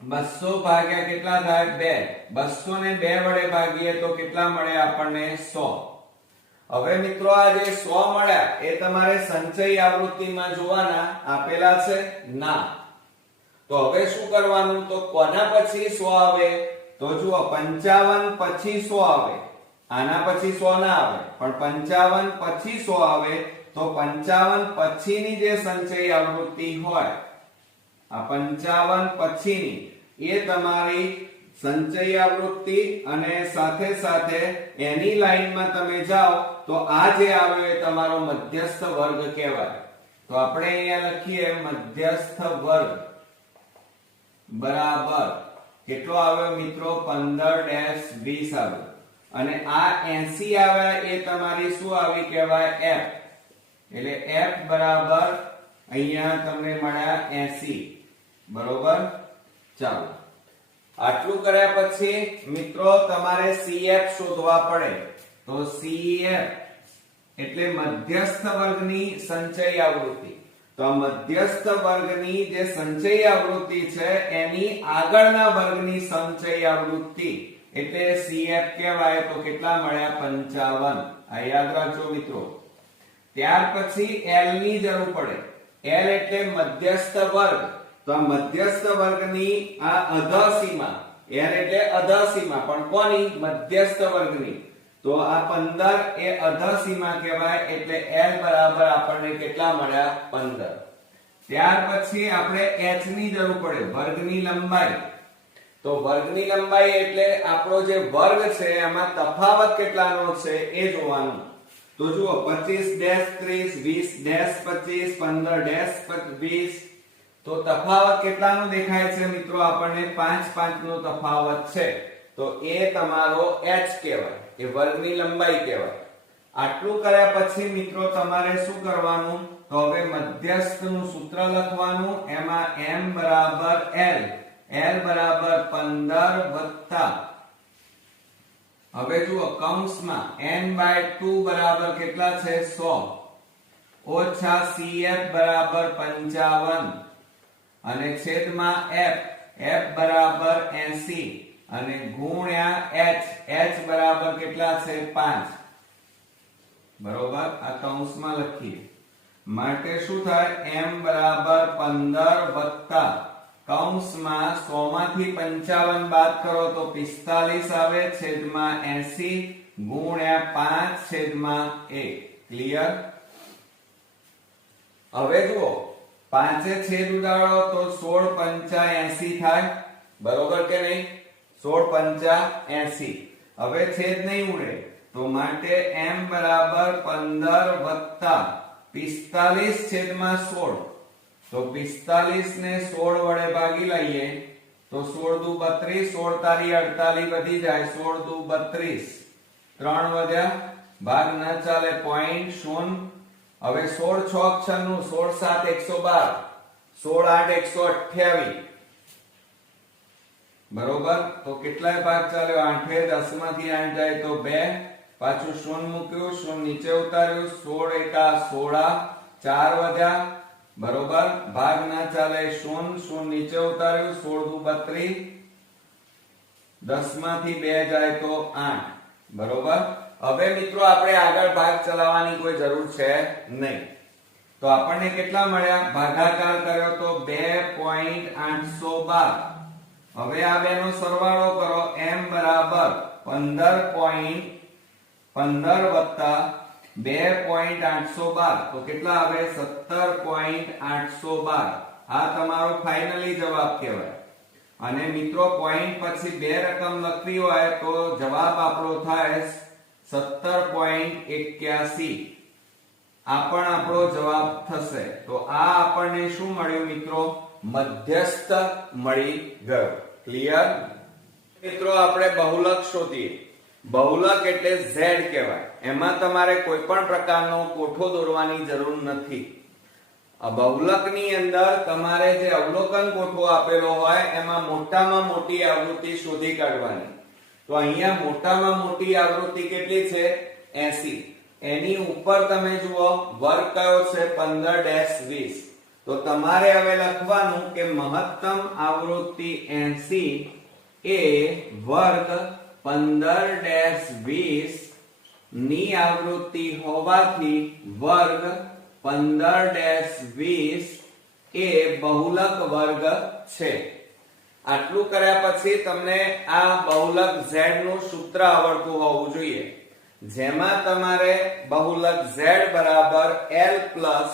200 ભાગ્યા કેટલા થાય? 2. 200 ને 2 વડે ભાગીએ તો કેટલા મળે આપણને? 100. હવે મિત્રો આ જે 100 મળ્યા એ તમારે સંચય આવૃત્તિમાં જોવાના. આપેલા છે? ના. તો હવે શું કરવાનું? તો કોના પછી 100 આવે? તો જુઓ 55 પછી 100 આવે. આના પછી 100 ના આવે, પણ 55 પછી 100 આવે. તો 55 પછીની જે સંચય આવૃત્તિ હોય, આ 55 પછીની એ તમારી સંચય આવૃત્તિ, અને સાથે સાથે એની લાઈનમાં તમે જાઓ તો આ જે આવ્યો એ તમારો મધ્યસ્થ વર્ગ કહેવાય. તો આપણે અહીંયા લખીએ મધ્યસ્થ વર્ગ બરાબર કેટલો આવ્યો મિત્રો? 15-20 આવ્યો. અને આ 80 આવ્યા એ તમારી શું આવી કહેવાય? f. એટલે f બરાબર અહીંયા તમને મળ્યા 80. બરોબર? ચાલો આટલું કર્યા પછી મિત્રો તમારે CF શોધવા પડે. તો CF એટલે મધ્યસ્થ વર્ગની સંચય આવૃત્તિ. તો મધ્યસ્થ વર્ગની જે સંચય આવૃત્તિ છે એની આગળના વર્ગની સંચય આવૃત્તિ એટલે CF કહેવાય. તો કેટલા મળ્યા? 55. આ યાદ રાખજો મિત્રો. ત્યાર પછી L ની જરૂર પડે. L એટલે મધ્યસ્થ વર્ગ. તો આ મધ્યસ્થ વર્ગની આ અધસીમા, L એટલે અધસીમા, પણ કોની? મધ્યસ્થ વર્ગની. તો આ 15 એ અધસીમા કહેવાય. એટલે L બરાબર આપણને કેટલા મળ્યા? 15. ત્યાર પછી આપણે h ની જરૂર પડે, વર્ગની લંબાઈ. તો વર્ગની લંબાઈ એટલે આપણો જે વર્ગ છે એમાં તફાવત કેટલાનો છે એ જોવાનું. તો જુઓ 25-30, 20-25, 15-20. તો તફાવત કેટલાનો દેખાય છે મિત્રો? આપણને 5-5 નો તફાવત છે. તો એ તમારો h કહેવાય, એ વર્ગની લંબાઈ કહેવાય. આટલું કર્યા પછી મિત્રો તમારે શું કરવાનું? તો હવે મધ્યસ્થનું સૂત્ર લખવાનું. એમાં m બરાબર l, l બરાબર 15 વત્તા, હવે જુઓ કૌંસમાં n/2 બરાબર કેટલા છે? 100 ઓછા CF બરાબર 55. અને છેદમાં f બરાબર 80 અને ગુણ્યા h બરાબર કેટલા છે 5 બરોબર આ કૌંસમાં લખીએ માટે શું થાય m બરાબર 15 વત્તા કૌંસમાં 100 માંથી 55 બાદ કરો તો 45 આવે છેદમાં 80 ગુણ્યા 5 છેદમાં 1 ક્લિયર હવે જુઓ 5 છેદ ઉડાડો તો 16 પંચા 80 થાય બરોબર કે નહીં 16 પંચા 80 હવે છેદ નહીં ઉડે તો માટે m બરાબર 15 વત્તા 45 છેદમાં 16 તો 45 ને 16 વડે ભાગી લઈએ તો 16 દુ 32 16 તારી 48 વધી જાય 16 દુ 32 3 વધ્યા ભાગ ન ચાલે પોઈન્ટ 0 હવે 16 6 અક્ષરનું 16 7 112 16 8 128 બરોબર તો કેટલાય ભાગ ચાલ્યો 8 10 માંથી 8 જાય તો 2 પાછું 0 મૂક્યું 0 નીચે ઉતાર્યું 16 એકા 16 4 વધ્યા બરોબર ભાગ ના ચાલે 0 0 નીચે ઉતાર્યું 16 દુ 32 10 માંથી 2 જાય તો 8 બરોબર હવે મિત્રો આપણે આગળ ભાગ ચલાવવાની કોઈ જરૂર છે નહીં તો આપણને કેટલા મળ્યા ભાગાકાર કર્યો તો 2.812 હવે આ બેનો સરવાળો કરો m બરાબર 15 વત્તા 2.812 તો કેટલા આવે 17.812 આ તમારો ફાઇનલી જવાબ કહેવાય અને મિત્રો પોઈન્ટ પછી બે રકમ લખવી હોય તો જવાબ આપણો થાય 17.81 આ પણ આપણો જવાબ થશે તો આ આપણને શું મળ્યું મિત્રો મધ્યસ્થ મળી ગયો ક્લિયર મિત્રો આપણે બહુલક શોધીએ બહુલક એટલે z કહેવાય એમાં તમારે કોઈ પણ પ્રકારનો કોઠો દોરવાની જરૂર નથી આ બહુલકની અંદર તમારે જે અવલોકન કોઠો આપેલો હોય એમાં મોટામાં મોટી આવૃત્તિ શોધી કાઢવાની તો અહીંયા મોટામાં મોટી આવૃત્તિ કેટલી છે 80 એની ઉપર તમે જુઓ વર્ગ કયો છે 15-20 તો તમારે હવે લખવાનું કે મહત્તમ આવૃત્તિ 80 એ વર્ગ 15-20 ની આવૃત્તિ હોવાથી વર્ગ 15-20 એ બહુલક વર્ગ છે આટલું કર્યા પછી તમને આ બહુલક z નું સૂત્ર આવડતું હોવું જોઈએ જેમાં તમારે બહુલક z બરાબર l plus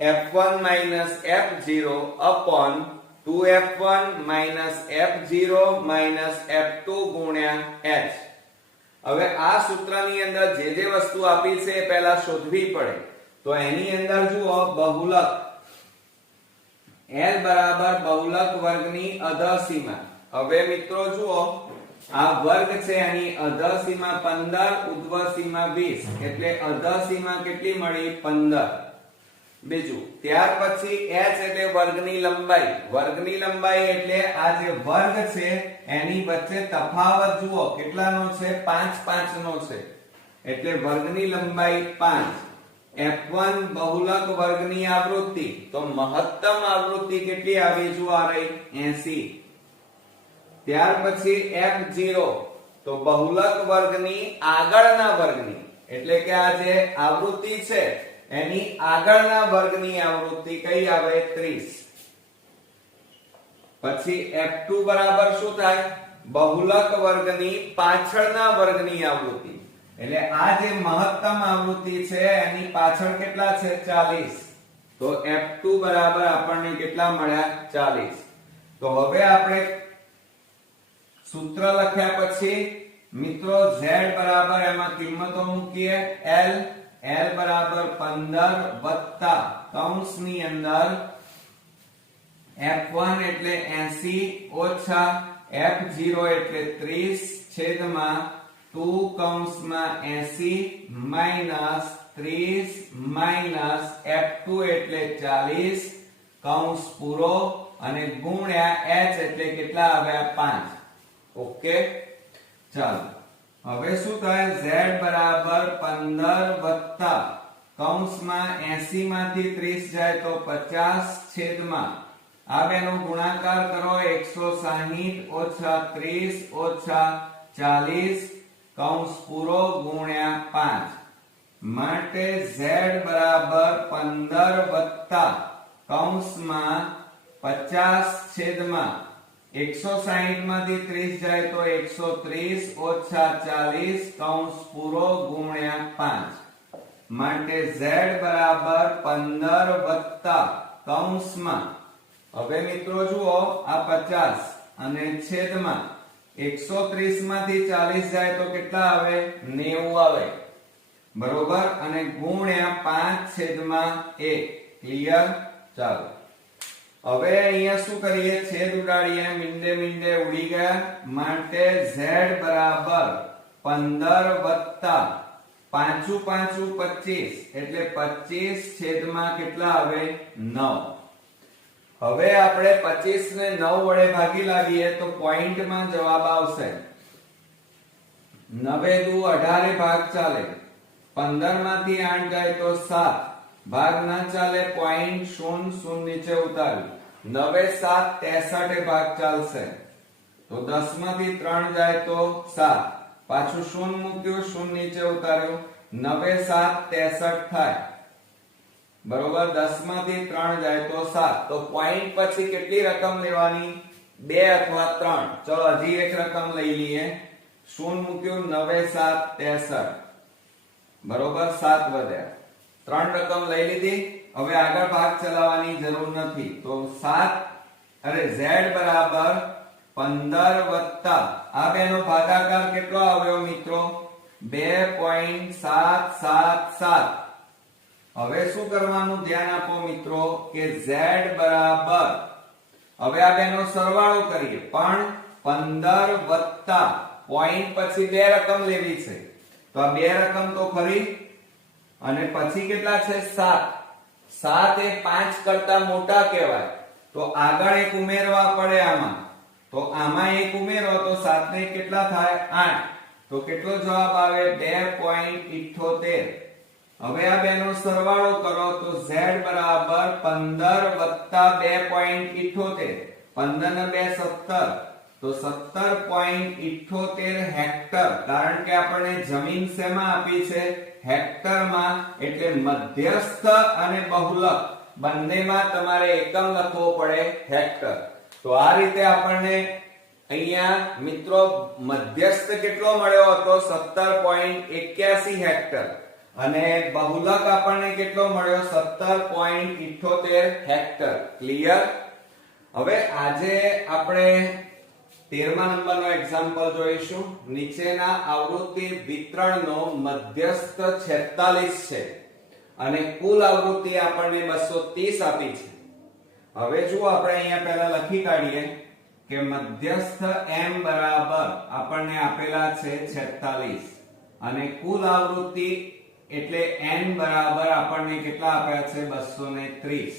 f1 minus f0 upon 2f1 minus f0 minus f2 ગુણ્યા h હવે આ સૂત્રની અંદર જે જે વસ્તુ આપી છે એ પહેલા શોધવી પડે તો એની અંદર જુઓ બહુલક l બરાબર બહુલક વર્ગની અધસીમા હવે મિત્રો જુઓ આ વર્ગ છે એની અધસીમા 15 ઉધ્વસીમા 20 એટલે અધસીમા કેટલી મળી 15 બીજું ત્યાર પછી h એટલે વર્ગની લંબાઈ એટલે આ જે વર્ગ છે એની વચ્ચે તફાવત જુઓ કેટલાનો છે 5 5 નો છે એટલે વર્ગની લંબાઈ 5 f1 બહુલક વર્ગની આવૃત્તિ તો મહત્તમ આવૃત્તિ કેટલી આવી જુઓ આ રહી 80 ત્યાર પછી f0 તો બહુલક વર્ગની આગળના વર્ગની એટલે કે આ જે આવૃત્તિ છે એની આગળના વર્ગની આવૃત્તિ કઈ આવે 30 પછી f2 બરાબર શું થાય બહુલક વર્ગની પાછળના વર્ગની આવૃત્તિ એટલે આ જે મહત્તમ આવૃત્તિ છે એની પાછળ કેટલા છે 40 તો f2 બરાબર આપણને કેટલા મળ્યા 40 તો હવે આપણે સૂત્ર લખ્યા પછી મિત્રો z બરાબર એમાં કિંમતો મૂકીએ l બરાબર 15 વત્તા કૌંસની અંદર f1 એટલે 80 ઓછા f0 એટલે 30 છેદમાં 2 કૌંસમાં 80 માઈનસ 30 માઈનસ f2 એટલે 40 કૌંસ પૂરો અને ગુણ્યા h એટલે કેટલા આવ્યા 5 ઓકે ચાલો હવે શું થાય z બરાબર 15 વત્તા કૌંસમાં 80 માંથી 30 જાય તો 50 છેદમાં આ બેનો ગુણાકાર કરો 160 ઓછા 30 ઓછા 40 કૌંસ પૂરો ગુણ્યા 5 માટે z બરાબર 15 વત્તા કૌંસમાં 50 છેદમાં 160 માંથી 30 જાય તો 130 ઓછા 40 કૌંસ પૂરો ગુણ્યા 5 માટે z બરાબર 15 વત્તા કૌંસમાં હવે મિત્રો જુઓ આ 50 અને છેદમાં 130 માંથી 40 જાય તો કેટલા આવે 90 આવે બરોબર અને ગુણ્યા 5 છેદમાં 1 ક્લિયર ચાલો હવે અહીંયા શું કરીએ છેદ ઉડાડીએ મીંડે મીંડે ઉડી ગયા માટે z બરાબર 15 વત્તા 5 5 25 એટલે 25 છેદમાં કેટલા આવે 9 હવે આપણે 25 ને 9 વડે ભાગી લાવીએ તો પોઈન્ટમાં જવાબ આવશે 9 દુ 18 ભાગ ચાલે 15 માંથી 8 જાય તો 7 ભાગ ના ચાલે પોઈન્ટ 0 0 નીચે ઉતાર્યું 9 7 63 ભાગ ચાલશે તો 10 માંથી 3 જાય તો 7 પાછું 0 મૂક્યું 0 નીચે ઉતાર્યું 9 7 63 થાય બરોબર 10 માંથી 3 જાય તો 7 તો પોઈન્ટ પછી કેટલી રકમ લેવાની 2 અથવા 3 ચલો હજી એક રકમ લઈ લઈએ 0 મૂક્યું 9 7 63 બરોબર 7 વધ્યા 3 રકમ લઈ લીધી હવે આગળ ભાગ ચલાવવાની જરૂર નથી તો 7 z બરાબર 15 વત્તા આ બેનો ભાગાકાર કેટલો આવ્યો મિત્રો 2.777 હવે શું કરવાનું ધ્યાન આપો મિત્રો કે z બરાબર હવે આ બેનો સરવાળો કરીએ પણ 15 વત્તા પોઈન્ટ પછી બે રકમ લેવી છે તો આ બે રકમ તો ખરી અને પછી કેટલા છે 7 7 એ 5 કરતા મોટા કહેવાય તો આગળ એક ઉમેરવા પડે આમાં તો આમાં એક ઉમેરો તો 7 ને કેટલા થાય 8 તો કેટલો જવાબ આવે 2.78 હવે આ બેનો સરવાળો કરો તો z બરાબર 15 વત્તા 2.78 15 ને 2 17 તો 17.78 હેક્ટર કારણ કે આપણને જમીન શેમાં આપી છે હેક્ટરમાં એટલે મધ્યસ્થ અને બહુલક બંનેમાં તમારે એકમ લખવો પડે હેક્ટર તો આ રીતે આપણને અહીંયા મિત્રો મધ્યસ્થ કેટલો મળ્યો હતો 17.81 હેક્ટર અને બહુલક આપણને કેટલો મળ્યો 17.78 હેક્ટર ક્લિયર હવે આજે આપણે 13મા નંબરનો એક્ઝામ્પલ જોઈશું નીચેના આવૃત્તિ વિતરણનો મધ્યસ્થ 46 છે અને કુલ આવૃત્તિ આપણને 230 આપી છે હવે જો આપણે અહીંયા પહેલા લખી કાઢીએ કે મધ્યસ્થ m બરાબર આપણને આપેલા છે 46 અને કુલ આવૃત્તિ એટલે n બરાબર આપણને કેટલા આપ્યા છે 230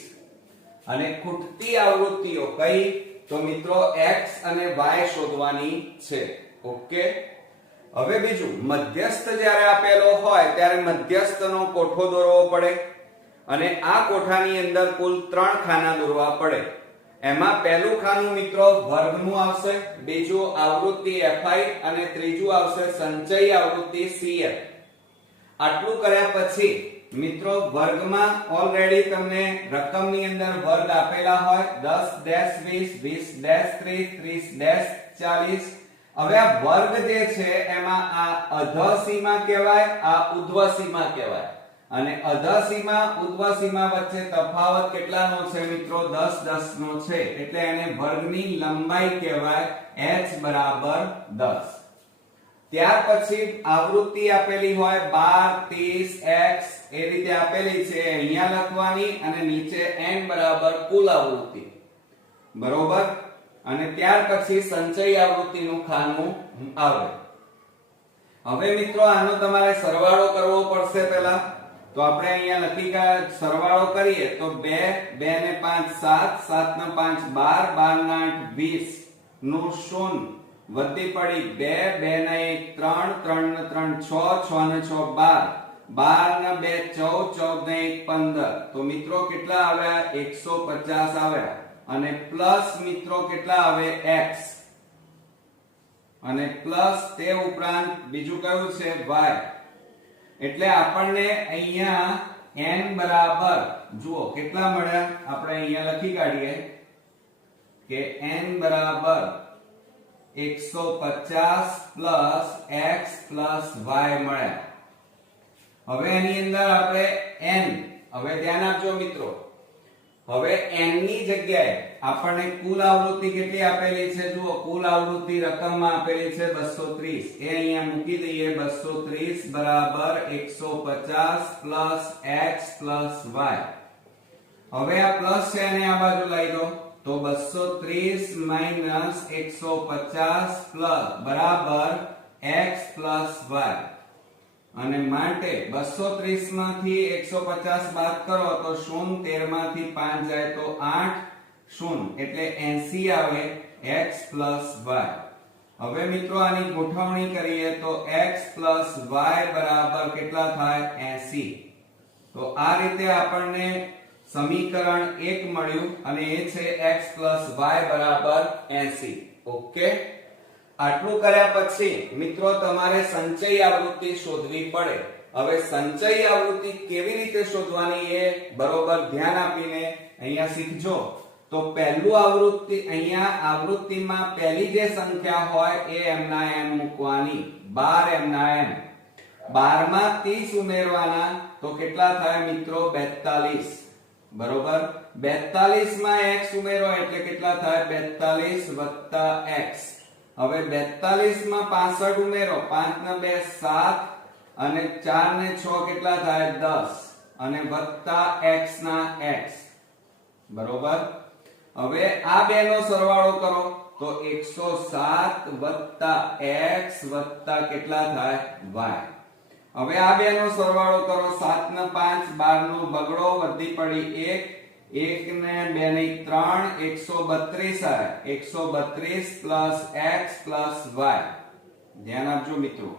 અને ખૂટતી આવૃત્તિઓ કઈ તો મિત્રો x અને y શોધવાની છે ઓકે હવે બીજું મધ્યસ્થ જ્યારે આપેલો હોય ત્યારે મધ્યસ્થનો કોઠો દોરવો પડે અને આ કોઠાની અંદર કુલ 3 ખાના દોરવા પડે એમાં પહેલું ખાનું મિત્રો વર્ગનું આવશે બીજું આવૃત્તિ fi અને ત્રીજું આવશે સંચય આવૃત્તિ cf આટલું કર્યા પછી મિત્રો વર્ગમાં ઓલરેડી તમને રકમની અંદર વર્ગ આપેલા હોય 10 20 20 30 30 40 હવે આ વર્ગ જે છે એમાં આ અધઃ સીમા કહેવાય આ ઉધ્વ સીમા કહેવાય અને અધઃ સીમા ઉધ્વ સીમા વચ્ચે તફાવત કેટલાનો છે મિત્રો 10 10 નો છે એટલે એને વર્ગની લંબાઈ કહેવાય h બરાબર 10 ત્યાર પછી આવૃત્તિ આપેલી હોય 12 30 x એ રીતે આપેલી છે અહીંયા લખવાની અને નીચે n બરાબર કુલ આવૃત્તિ બરોબર અને ત્યાર પછી સંચય આવૃત્તિનું ખાનું આવે હવે મિત્રો આનો તમારે સરવાળો કરવો પડશે પહેલા તો આપણે અહીંયા લખી કે સરવાળો કરીએ તો 2 2 ને 5 7 7 ને 5 12 12 ને 8 20 નું 0 વધી પડી 2 2 ને 1 3 3 ને 3 6 6 ને 6 12 12 ને 2 14 14 ને 1 15 તો મિત્રો કેટલા આવ્યા 150 આવ્યા અને પ્લસ મિત્રો કેટલા આવે x અને પ્લસ તે ઉપરાંત બીજું કયું છે y. એટલે આપણને અહીંયા n બરાબર જુઓ કેટલા મળ્યા આપણે અહીંયા લખી કાઢીએ કે n બરાબર 150 પ્લસ x પ્લસ y મળ્યા. હવે એની અંદર આપણે n, હવે ધ્યાન આપજો મિત્રો, હવે n ની જગ્યાએ આપણને કુલ આવૃત્તિ કેટલી આપેલી છે જુઓ, કુલ આવૃત્તિ રકમમાં આપેલી છે 230. એ અહીંયા મૂકી દઈએ 230 બરાબર 150 પ્લસ x પ્લસ y. હવે આ પ્લસ છે અને આ બાજુ લઈ દો તો 230 માઈનસ 150 પ્લસ બરાબર x પ્લસ y. અને માટે 230 માંથી 150 બાદ કરો તો 0, 13 માંથી 5 જાય તો 8, 0 એટલે 80 આવે x પ્લસ y. હવે મિત્રો આની ગોઠવણી કરીએ તો x પ્લસ y બરાબર કેટલા થાય 80. તો આ રીતે આપણને સમીકરણ 1 મળ્યું અને એ છે x પ્લસ y બરાબર 80. ઓકે, આટલું કર્યા પછી મિત્રો તમારે સંચય આવૃત્તિ શોધવી પડે. હવે સંચય આવૃત્તિ કેવી રીતે શોધવાની એ બરોબર ધ્યાન આપીને અહીંયા શીખજો. તો પહેલું આવૃત્તિ અહીંયા આવૃત્તિમાં પહેલી જે સંખ્યા હોય એ m ના m મૂકવાની, 12 m ના m. 12 માં 30 ઉમેરવાના તો કેટલા થાય મિત્રો 42 બરોબર. 42 માં x ઉમેરો એટલે કેટલા થાય 42 x. હવે 42 માં 65 ઉમેરો, 5 ના 2 7 અને 4 ને 6 કેટલા થાય 10 અને વત્તા x ના x બરોબર. હવે આ બે નો સરવાળો કરો તો 107 વત્તા x વત્તા કેટલા થાય y. હવે આ બે નો સરવાળો કરો, 7 ના 5 12 નો બગડો વધી પડી 1 ને 2 ની 3 132 આવે 132 પ્લસ x પ્લસ y. ધ્યાન આપજો મિત્રો.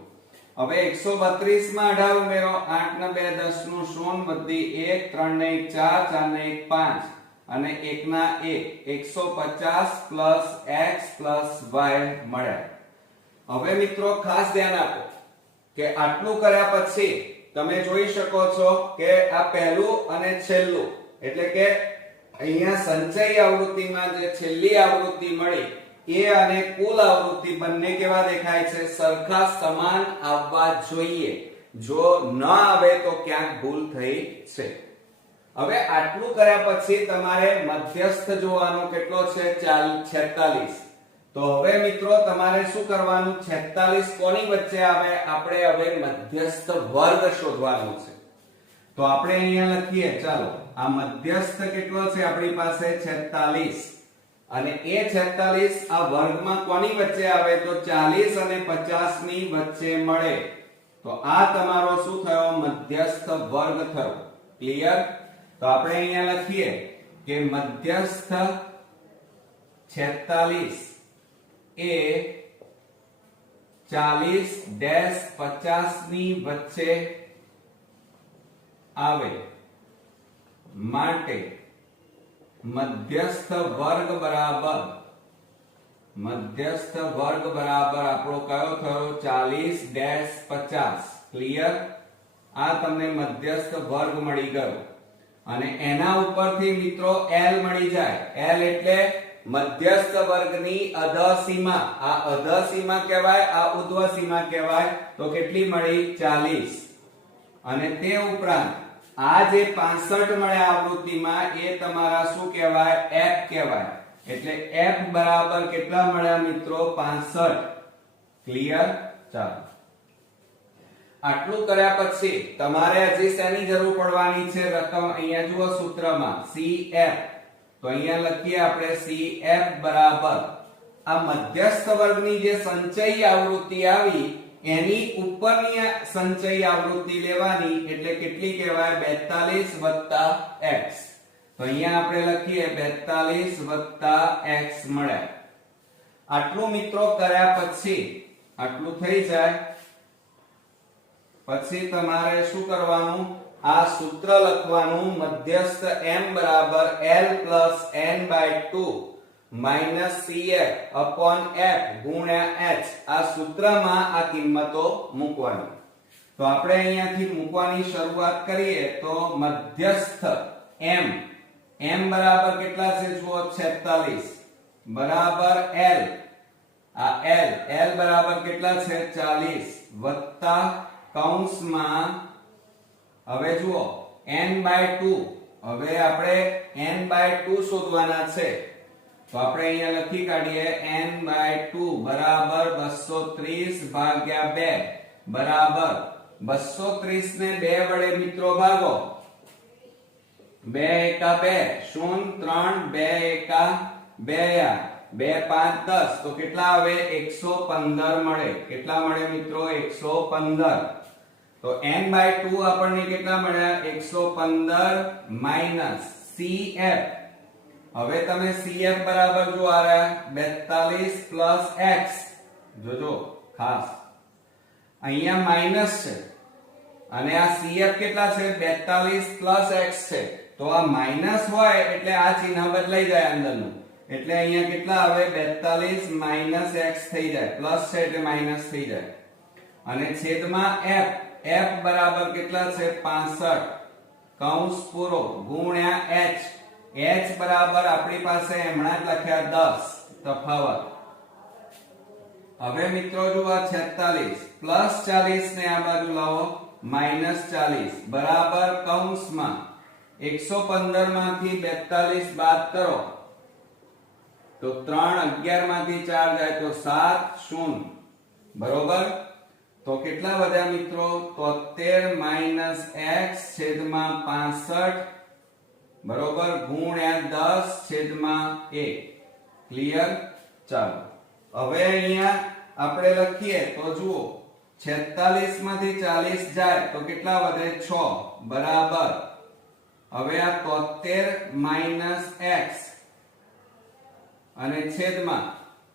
હવે 132 માં 18 ઉમેરો, 8 ને 2 10 નું 0 વધી 1 3 ને 1 4 4 ને 1 5 અને 1 ના 1 150 પ્લસ x પ્લસ y મળ્યા. હવે મિત્રો ખાસ ધ્યાન આપો કે આટલું કર્યા પછી તમે જોઈ શકો છો કે આ પહેલું અને છેલ્લું એટલે કે અહીંયા સંચય આવૃત્તિમાં જે છેલ્લી આવૃત્તિ મળી એ અને કુલ આવૃત્તિ બંને કેવા દેખાય છે સરખા સમાન આવવા જોઈએ. જો ન આવે તો ક્યાંક ભૂલ થઈ છે. હવે આટલું કર્યા પછી તમારે મધ્યસ્થ જોવાનો કેટલો છે 46. તો હવે મિત્રો તમારે શું કરવાનું 46 કોની વચ્ચે આવે આપણે હવે મધ્યસ્થ વર્ગ શોધવાનો છે. તો આપણે અહીંયા લખીએ ચાલો આ મધ્યસ્થ કેટલો છે આપણી પાસે 46 અને એ 46 આ વર્ગમાં કોની વચ્ચે આવે તો 40 અને 50 ની વચ્ચે મળે. તો આ તમારો શું થયો મધ્યસ્થ વર્ગ થયો. ક્લિયર. તો આપણે અહીંયા લખીએ કે મધ્યસ્થ 46 એ 40-50 ની વચ્ચે આવે માટે મધ્યસ્થ વર્ગ બરાબર આપણો કયો થયો 40-50. ક્લિયર. આ તમને મધ્યસ્થ વર્ગ મળી ગયો અને એના ઉપરથી મિત્રો L મળી જાય. L એટલે મધ્યસ્થ વર્ગની અધસીમા. આ અધસીમા કહેવાય, આ ઉધ્વ સીમા કહેવાય. તો કેટલી મળી 40 અને તે ઉપરાંત આ જે 65 મળ્યા આવૃત્તિમાં એ તમારા શું કહેવાય f કહેવાય. એટલે f બરાબર કેટલા મળ્યા મિત્રો 65. ક્લિયર. ચાલો આટલું કર્યા પછી તમારે હજી શેની જરૂર પડવાની છે રકમ અહીંયા જુઓ સૂત્રમાં CF. તો અહીંયા લખીએ આપણે CF બરાબર આ મધ્યસ્થ વર્ગની જે સંચય આવૃત્તિ આવી એની ઉપરની સંચય આવૃત્તિ લેવાની એટલે કેટલી કહેવાય 42 x. તો અહીંયા આપણે લખીએ 42 x મળ્યા. આટલું મિત્રો કર્યા પછી આટલું થઈ જાય પછી તમારે શું કરવાનું આ સૂત્ર લખવાનું મધ્યસ્થ m બરાબર l plus n/2 minus cf upon f ગુણ્યા h. આ સૂત્રમાં આ કિંમતો મૂકવાની. તો આપણે અહીંયાથી મૂકવાની શરૂઆત કરીએ તો મધ્યસ્થ m બરાબર કેટલા છે જુઓ 46 બરાબર l. આ l બરાબર કેટલા છે 40 વત્તા કૌંસમાં હવે જુઓ n/2. હવે આપણે n/2 શોધવાના છે. તો આપણે અહીંયા લખી કાઢીએ n/2 બરાબર 230 ભાગ્યા 2 બરાબર 230 ને 2 વડે મિત્રો ભાગો. 2 એકા 2 0 3 2 એકા 2 2 5 10 તો કેટલા આવે 115 મળે. કેટલા મળે મિત્રો 115. તો n/2 આપણને કેટલા મળ્યા 115 માઈનસ cf. હવે તમે cf બરાબર જો આ રહ્યા 42 પ્લસ x. જોજો ખાસ અહીંયા માઈનસ છે અને આ cf કેટલા છે 42 પ્લસ x છે. તો આ માઈનસ હોય એટલે આ ચિહ્ન બદલાઈ જાય અંદરનું. એટલે અહીંયા કેટલા આવે 42 માઈનસ x થઈ જાય. પ્લસ છે એટલે માઈનસ થઈ જાય. અને છેદમાં f બરાબર કેટલા છે 65 કૌંસ પૂરો ગુણ્યા h બરાબર આપણી પાસે હમણાં જ લખ્યા 10 તફાવત. હવે મિત્રો જુઓ 46 પ્લસ 40 ને આ બાજુ લાવો માઈનસ 40 બરાબર કૌંસમાં 115 માંથી 42 બાદ કરો તો 3 11 માંથી 4 જાય તો 7 0 બરોબર. તો કેટલા વધ્યા મિત્રો 73 માઈનસ x છેદમાં 65 બરોબર ગુણ્યા 10 છેદમાં 1. ક્લિયર. ચાલો હવે અહીંયા આપણે લખીએ તો જુઓ 46 માંથી 40 જાય તો કેટલા વધે 6 બરાબર. હવે આ 73 માઈનસ x અને છેદમાં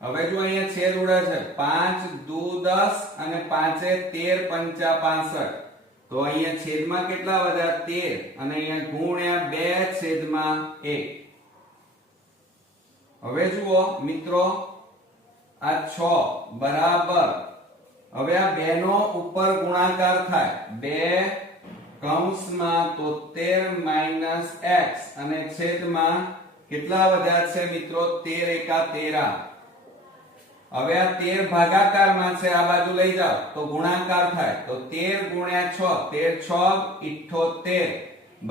હવે જો અહીંયા છેદ ઉડે છે 5 દુ 10 અને 5 13 પંચા 65. તો અહીંયા છેદમાં કેટલા વધ્યા 13 અને અહીંયા ગુણ્યા 2 છેદમાં 1. હવે જુઓ મિત્રો આ 6 બરાબર હવે આ 2 નો ઉપર ગુણાકાર થાય 2 કૌંસમાં 73 માઈનસ x અને છેદમાં કેટલા વધ્યા છે મિત્રો 13 એકા 13. હવે આ 13 ભાગાકારમાં છે આ બાજુ લઈ જાઓ તો ગુણાકાર થાય તો 13 ગુણ્યા 6 13 6 78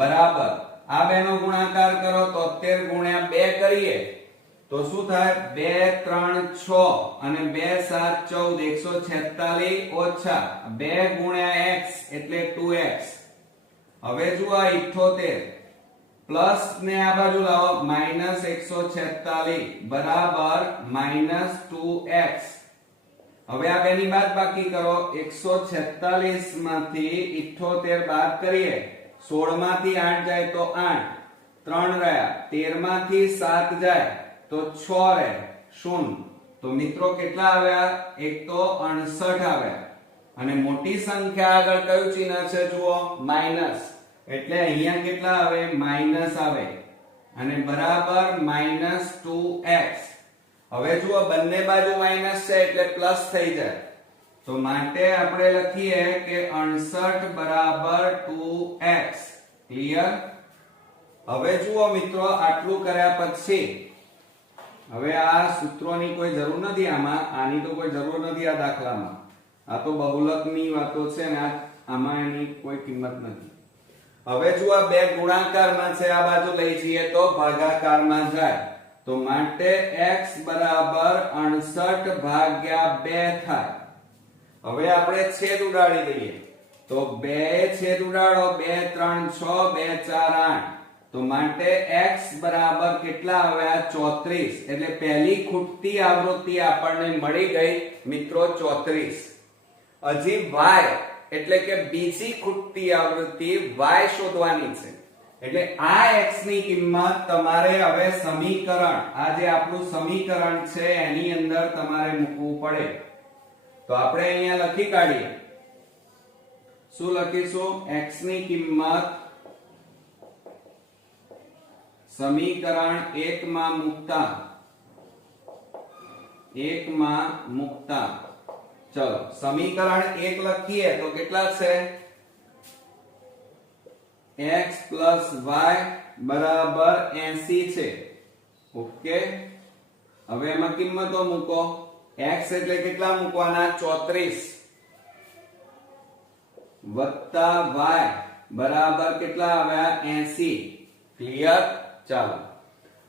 બરાબર આ બે નો ગુણાકાર કરો તો 73 ગુણ્યા 2 કરીએ તો શું થાય 2 3 6 અને 2 7 14 146 ઓછા 2 ગુણ્યા x એટલે 2x. હવે જુઓ 78 પ્લસ ને આ બાજુ લાવો માઈનસ 146 બરાબર માઈનસ 2x. હવે આ બેની બાદબાકી કરો 146 માંથી 78 બાદ કરીએ 16 માંથી 8 જાય તો 8 3 રહ્યા 13 માંથી 7 જાય તો 6 રહે 0. તો મિત્રો કેટલા આવ્યા એક તો 68 આવ્યા. અને મોટી સંખ્યા આગળ કયું ચિહ્ન છે જુઓ માઈનસ. એટલે અહીંયા કેટલા આવે માઈનસ આવે અને બરાબર માઈનસ 2x. હવે જુઓ બંને બાજુ માઈનસ છે એટલે પ્લસ થઈ જાય. તો માટે આપણે લખીએ કે 68 બરાબર 2x. ક્લિયર. હવે જુઓ મિત્રો આટલું કર્યા પછી હવે આ સૂત્રોની કોઈ જરૂર નથી. આની તો કોઈ જરૂર નથી આ દાખલામાં. આ તો બહુલકની વાતો છે ને આમાં એની કોઈ કિંમત નથી. હવે જો આ બે ગુણાકારમાં છે આ બાજુ લઈ જઈએ તો ભાગાકારમાં જાય. તો માટે x બરાબર 68 ભાગ્યા 2 થાય. હવે આપણે છેદ ઉડાડી દઈએ તો 2 છેદ ઉડાડો 2 3 6 2 4 8. તો માટે x બરાબર કેટલા આવ્યા 34. એટલે પહેલી ખૂટતી આવૃત્તિ આપણને મળી ગઈ મિત્રો 34. હજી y એટલે કે બીજી ખૂટતી આવૃત્તિ y શોધવાની છે. એટલે આ x ની કિંમત તમારે હવે સમીકરણ આ જે આપણું સમીકરણ છે એની અંદર તમારે મૂકવું પડે. તો આપણે અહીંયા લખી કાઢીએ શું લખીશું? x ની કિંમત સમીકરણ 1 માં મૂકતા ચલો સમીકરણ 1 લખીએ તો કેટલા છે? x y બરાબર 80 છે. ઓકે, હવે એમાં કિંમતો મૂકો. x એટલે કેટલા મૂકવાના? 34 વત્તા y બરાબર કેટલા આવ્યા? 80. ક્લિયર? ચાલો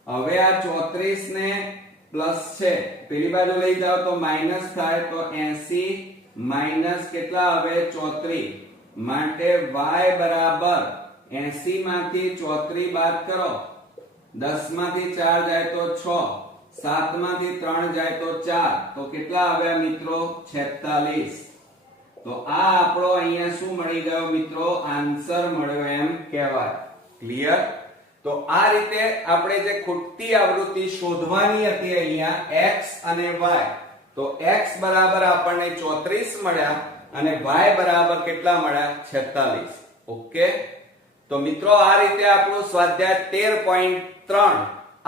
હવે આ 34 ને પ્લસ છે પેલી બાજુ લઈ જાઓ તો માઈનસ થાય તો 80 માઈનસ કેટલા આવે? 34 માટે y બરાબર 80 માંથી 34 બાદ કરો. 10 માંથી 4 જાય તો 6, 7 માંથી 3 જાય તો 4, તો કેટલા આવ્યા મિત્રો? 46. તો આ આપણો અહીંયા શું મળી ગયો મિત્રો? આન્સર મળ્યો એમ કહેવાય. ક્લિયર? તો આ રીતે આપણે જે ખૂટતી આવૃત્તિ શોધવાની હતી અહીંયા x અને y, તો x બરાબર આપણને 34 મળ્યા અને y બરાબર કેટલા મળ્યા? 46. ઓકે, તો મિત્રો આ રીતે આપણું સ્વાધ્યાય 13.3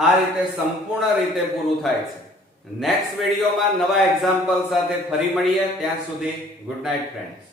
આ રીતે સંપૂર્ણ રીતે પૂરું થાય છે. નેક્સ્ટ વિડિયોમાં નવા એક્ઝામ્પલ સાથે ફરી મળીએ. ત્યાં સુધી ગુડ નાઇટ ફ્રેન્ડ્સ.